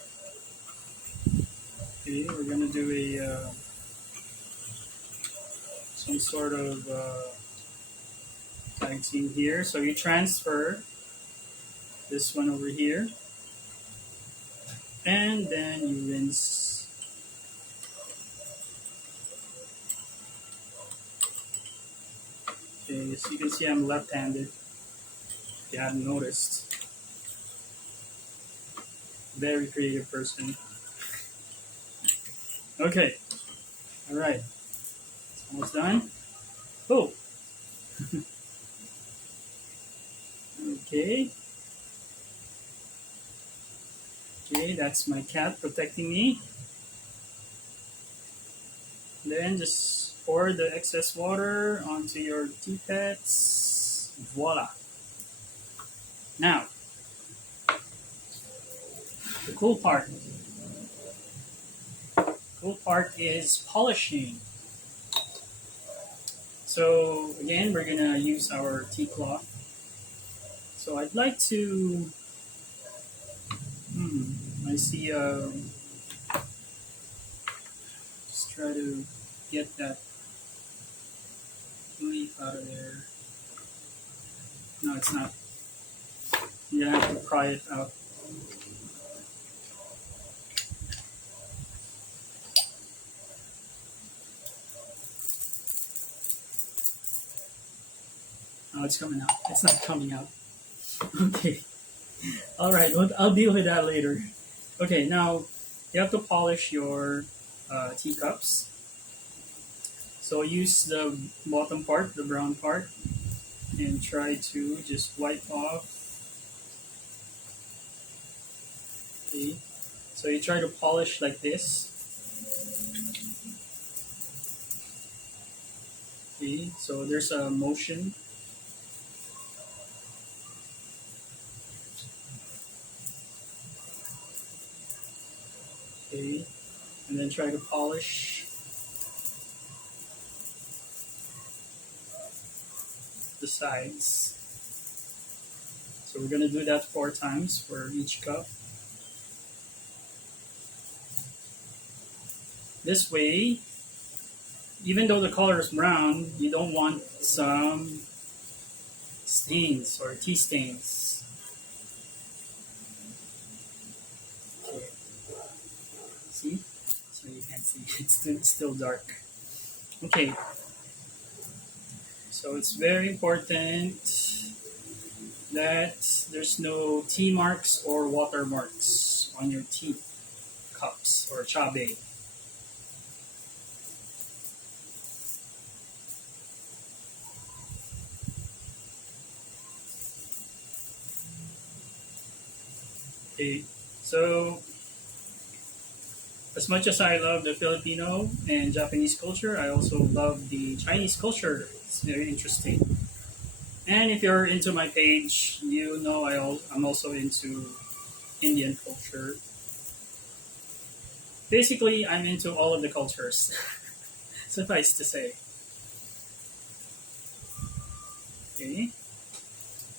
okay, we're gonna do a some sort of tag team here. So you transfer this one over here, and then you rinse. Okay, so you can see I'm left-handed. If you haven't noticed, very creative person. Okay, all right, it's almost done. Oh, okay. Okay, that's my cat protecting me. Then just pour the excess water onto your teapots. Voila. Now, the cool part. Cool part is polishing. So again, we're gonna use our tea cloth. So I'd like to. I see. Just try to get that leaf out of there. No, it's not. You're gonna have to pry it out. Oh, it's coming out. It's not coming out. Okay. All right. Well, I'll deal with that later. Okay. Now you have to polish your teacups. So use the bottom part, the brown part, and try to just wipe off. Okay. So you try to polish like this. Okay. So there's a motion. Okay. And then try to polish the sides. So we're gonna do that 4 times for each cup. This way, even though the color is brown, you don't want some stains or tea stains. Okay. See? So you can't see. It's still dark. Okay. So it's very important that there's no tea marks or water marks on your tea cups or chabe. Okay, so as much as I love the Filipino and Japanese culture, I also love the Chinese culture. It's very interesting. And if you're into my page, you know I'm also into Indian culture. Basically, I'm into all of the cultures, suffice to say. Okay,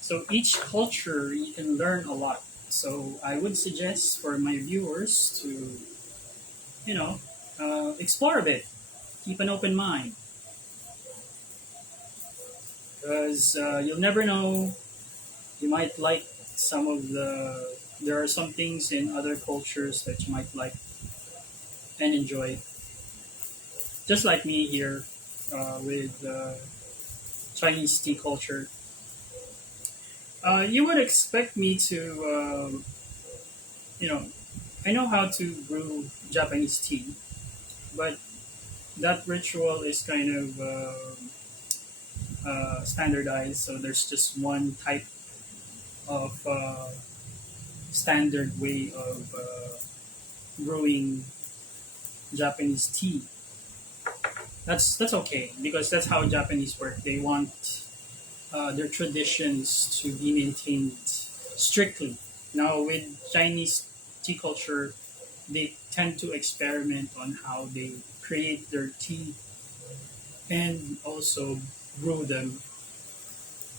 so each culture you can learn a lot. So I would suggest for my viewers to, you know, explore a bit, keep an open mind, because you'll never know. You might like some of the. There are some things in other cultures that you might like and enjoy. Just like me here with Chinese tea culture. You would expect me to, you know, I know how to brew Japanese tea, but that ritual is kind of standardized. So there's just one type of standard way of brewing Japanese tea. That's okay because that's how Japanese work. They want their traditions to be maintained strictly. Now with Chinese tea culture, they tend to experiment on how they create their tea and also brew them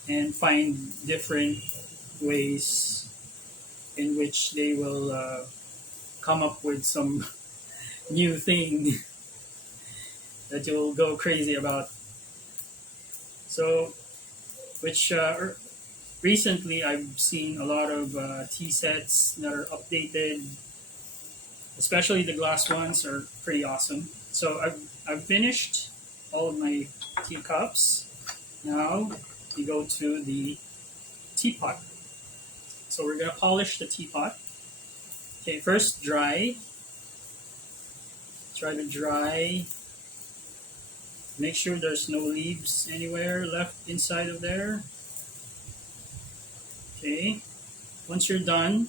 and find different ways in which they will come up with some new thing that you'll go crazy about. So, which recently I've seen a lot of tea sets that are updated, especially the glass ones are pretty awesome. So I've finished all of my teacups. Now you go to the teapot. So we're gonna polish the teapot. Okay, first dry. Try to dry. Make sure there's no leaves anywhere left inside of there. Okay, once you're done,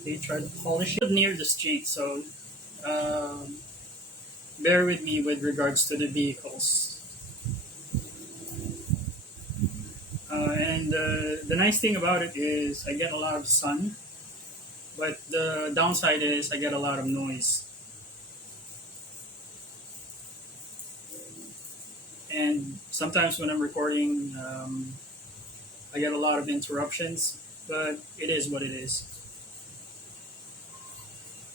okay, try to polish it near the street. So bear with me with regards to the vehicles. And the nice thing about it is I get a lot of sun, but the downside is I get a lot of noise. And sometimes when I'm recording, I get a lot of interruptions, but it is what it is.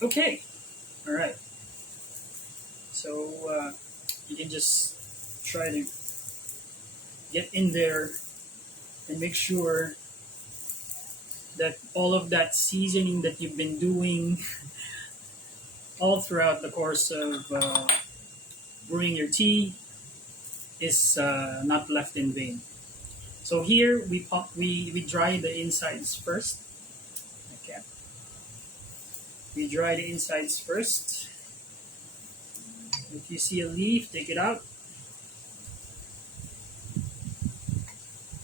Okay, all right. So you can just try to get in there and make sure that all of that seasoning that you've been doing all throughout the course of brewing your tea is not left in vain. So here we dry the insides first. Okay, we dry the insides first. If you see a leaf, take it out.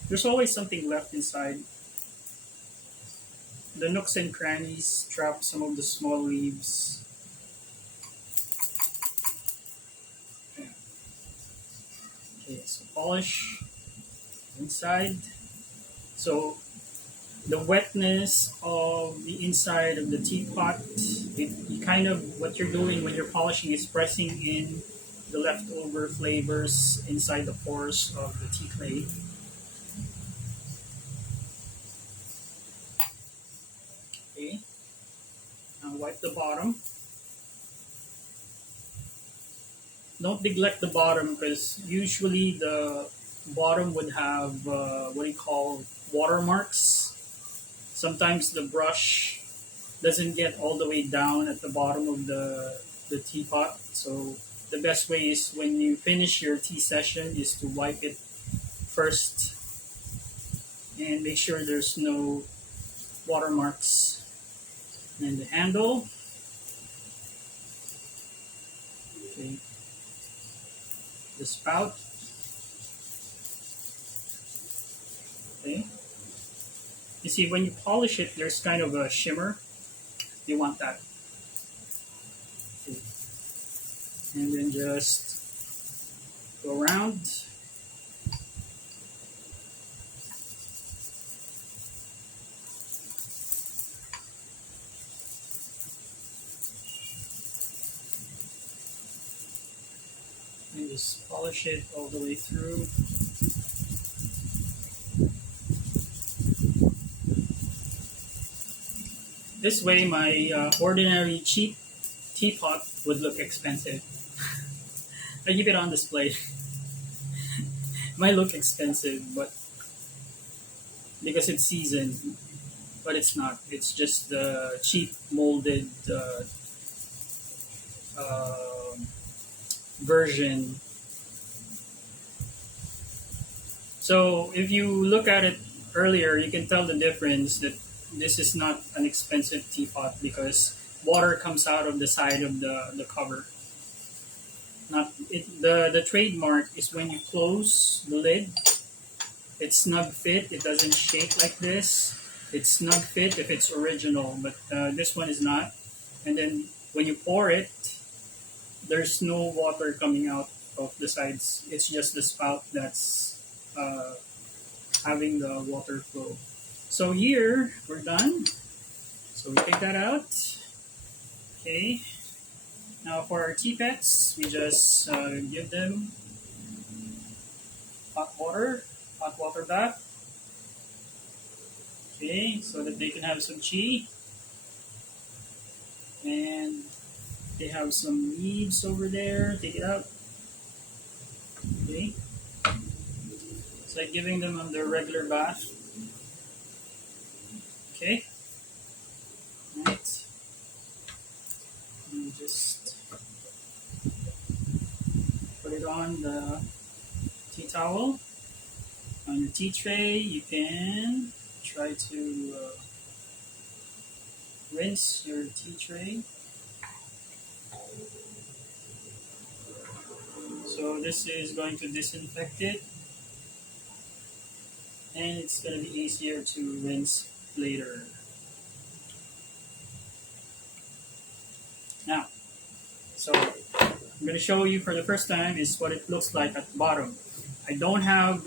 There's always something left inside. The nooks and crannies trap some of the small leaves. Okay, so polish inside. So the wetness of the inside of the teapot, you kind of, what you're doing when you're polishing is pressing in the leftover flavors inside the pores of the tea clay. Okay, now wipe the bottom. Don't neglect the bottom because usually the bottom would have what do you call watermarks. Sometimes the brush doesn't get all the way down at the bottom of the teapot. So the best way is when you finish your tea session is to wipe it first and make sure there's no watermarks. And the handle. Okay. The spout. Okay. You see, when you polish it, there's kind of a shimmer. You want that. Okay. And then just go around. And just polish it all the way through. This way, my ordinary cheap teapot would look expensive. I keep it on display. Might look expensive, but because it's seasoned, but it's not. It's just the cheap molded version. So if you look at it earlier, you can tell the difference that this is not an expensive teapot because water comes out of the side of the cover. Not it, the trademark is when you close the lid, it's snug fit. It doesn't shake like this. It's snug fit if it's original, but this one is not. And then when you pour it, there's no water coming out of the sides. It's just the spout that's having the water flow. So here, we're done. So we take that out. Okay. Now for our tea pets, we just give them hot water bath. Okay, so that they can have some tea. And they have some leaves over there. Take it out. Okay. It's like giving them their regular bath. Okay. Right. And just put it on the tea towel. On your tea tray, you can try to rinse your tea tray. So this is going to disinfect it, and it's going to be easier to rinse later. Now, so I'm going to show you for the first time is what it looks like at the bottom. I don't have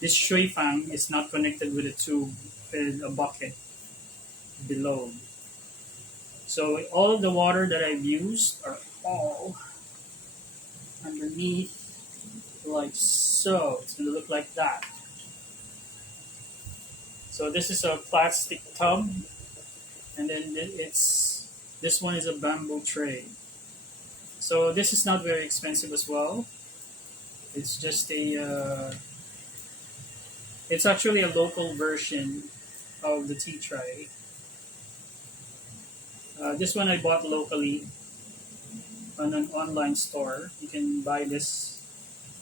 this shui fang is not connected with a tube with a bucket below. So all of the water that I've used are all underneath, like so. It's going to look like that. So this is a plastic tub, and then this one is a bamboo tray. So this is not very expensive as well. It's just it's actually a local version of the tea tray. This one I bought locally on an online store. You can buy this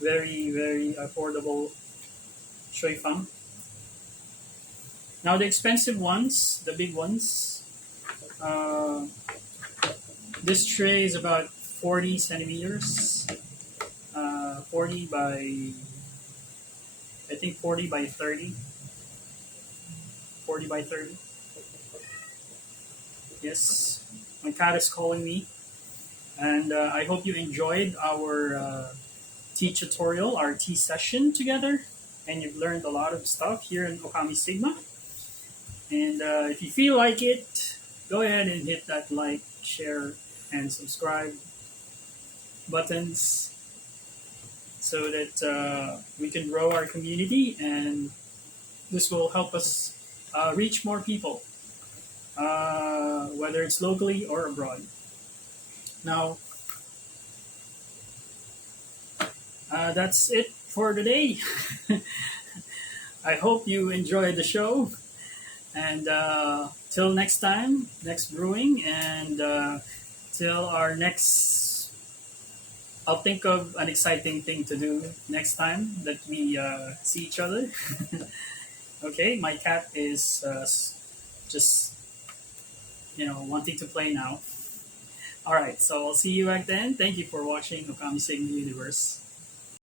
very affordable shui fang. Now the expensive ones, the big ones, uh, this tray is about 40 centimeters, 40 by, I think 40 by 30, 40 by 30. Yes, my cat is calling me, and I hope you enjoyed our tea tutorial, our tea session together, and you've learned a lot of stuff here in Ôkami Sigma. And if you feel like it, go ahead and hit that like, share, and subscribe buttons so that we can grow our community, and this will help us reach more people, whether it's locally or abroad. Now, that's it for today. I hope you enjoyed the show. And till next time, next brewing, and till our next, I'll think of an exciting thing to do next time that we see each other. Okay, my cat is just, wanting to play now. All right, so I'll see you back then. Thank you for watching Ôkami Sigma Universe.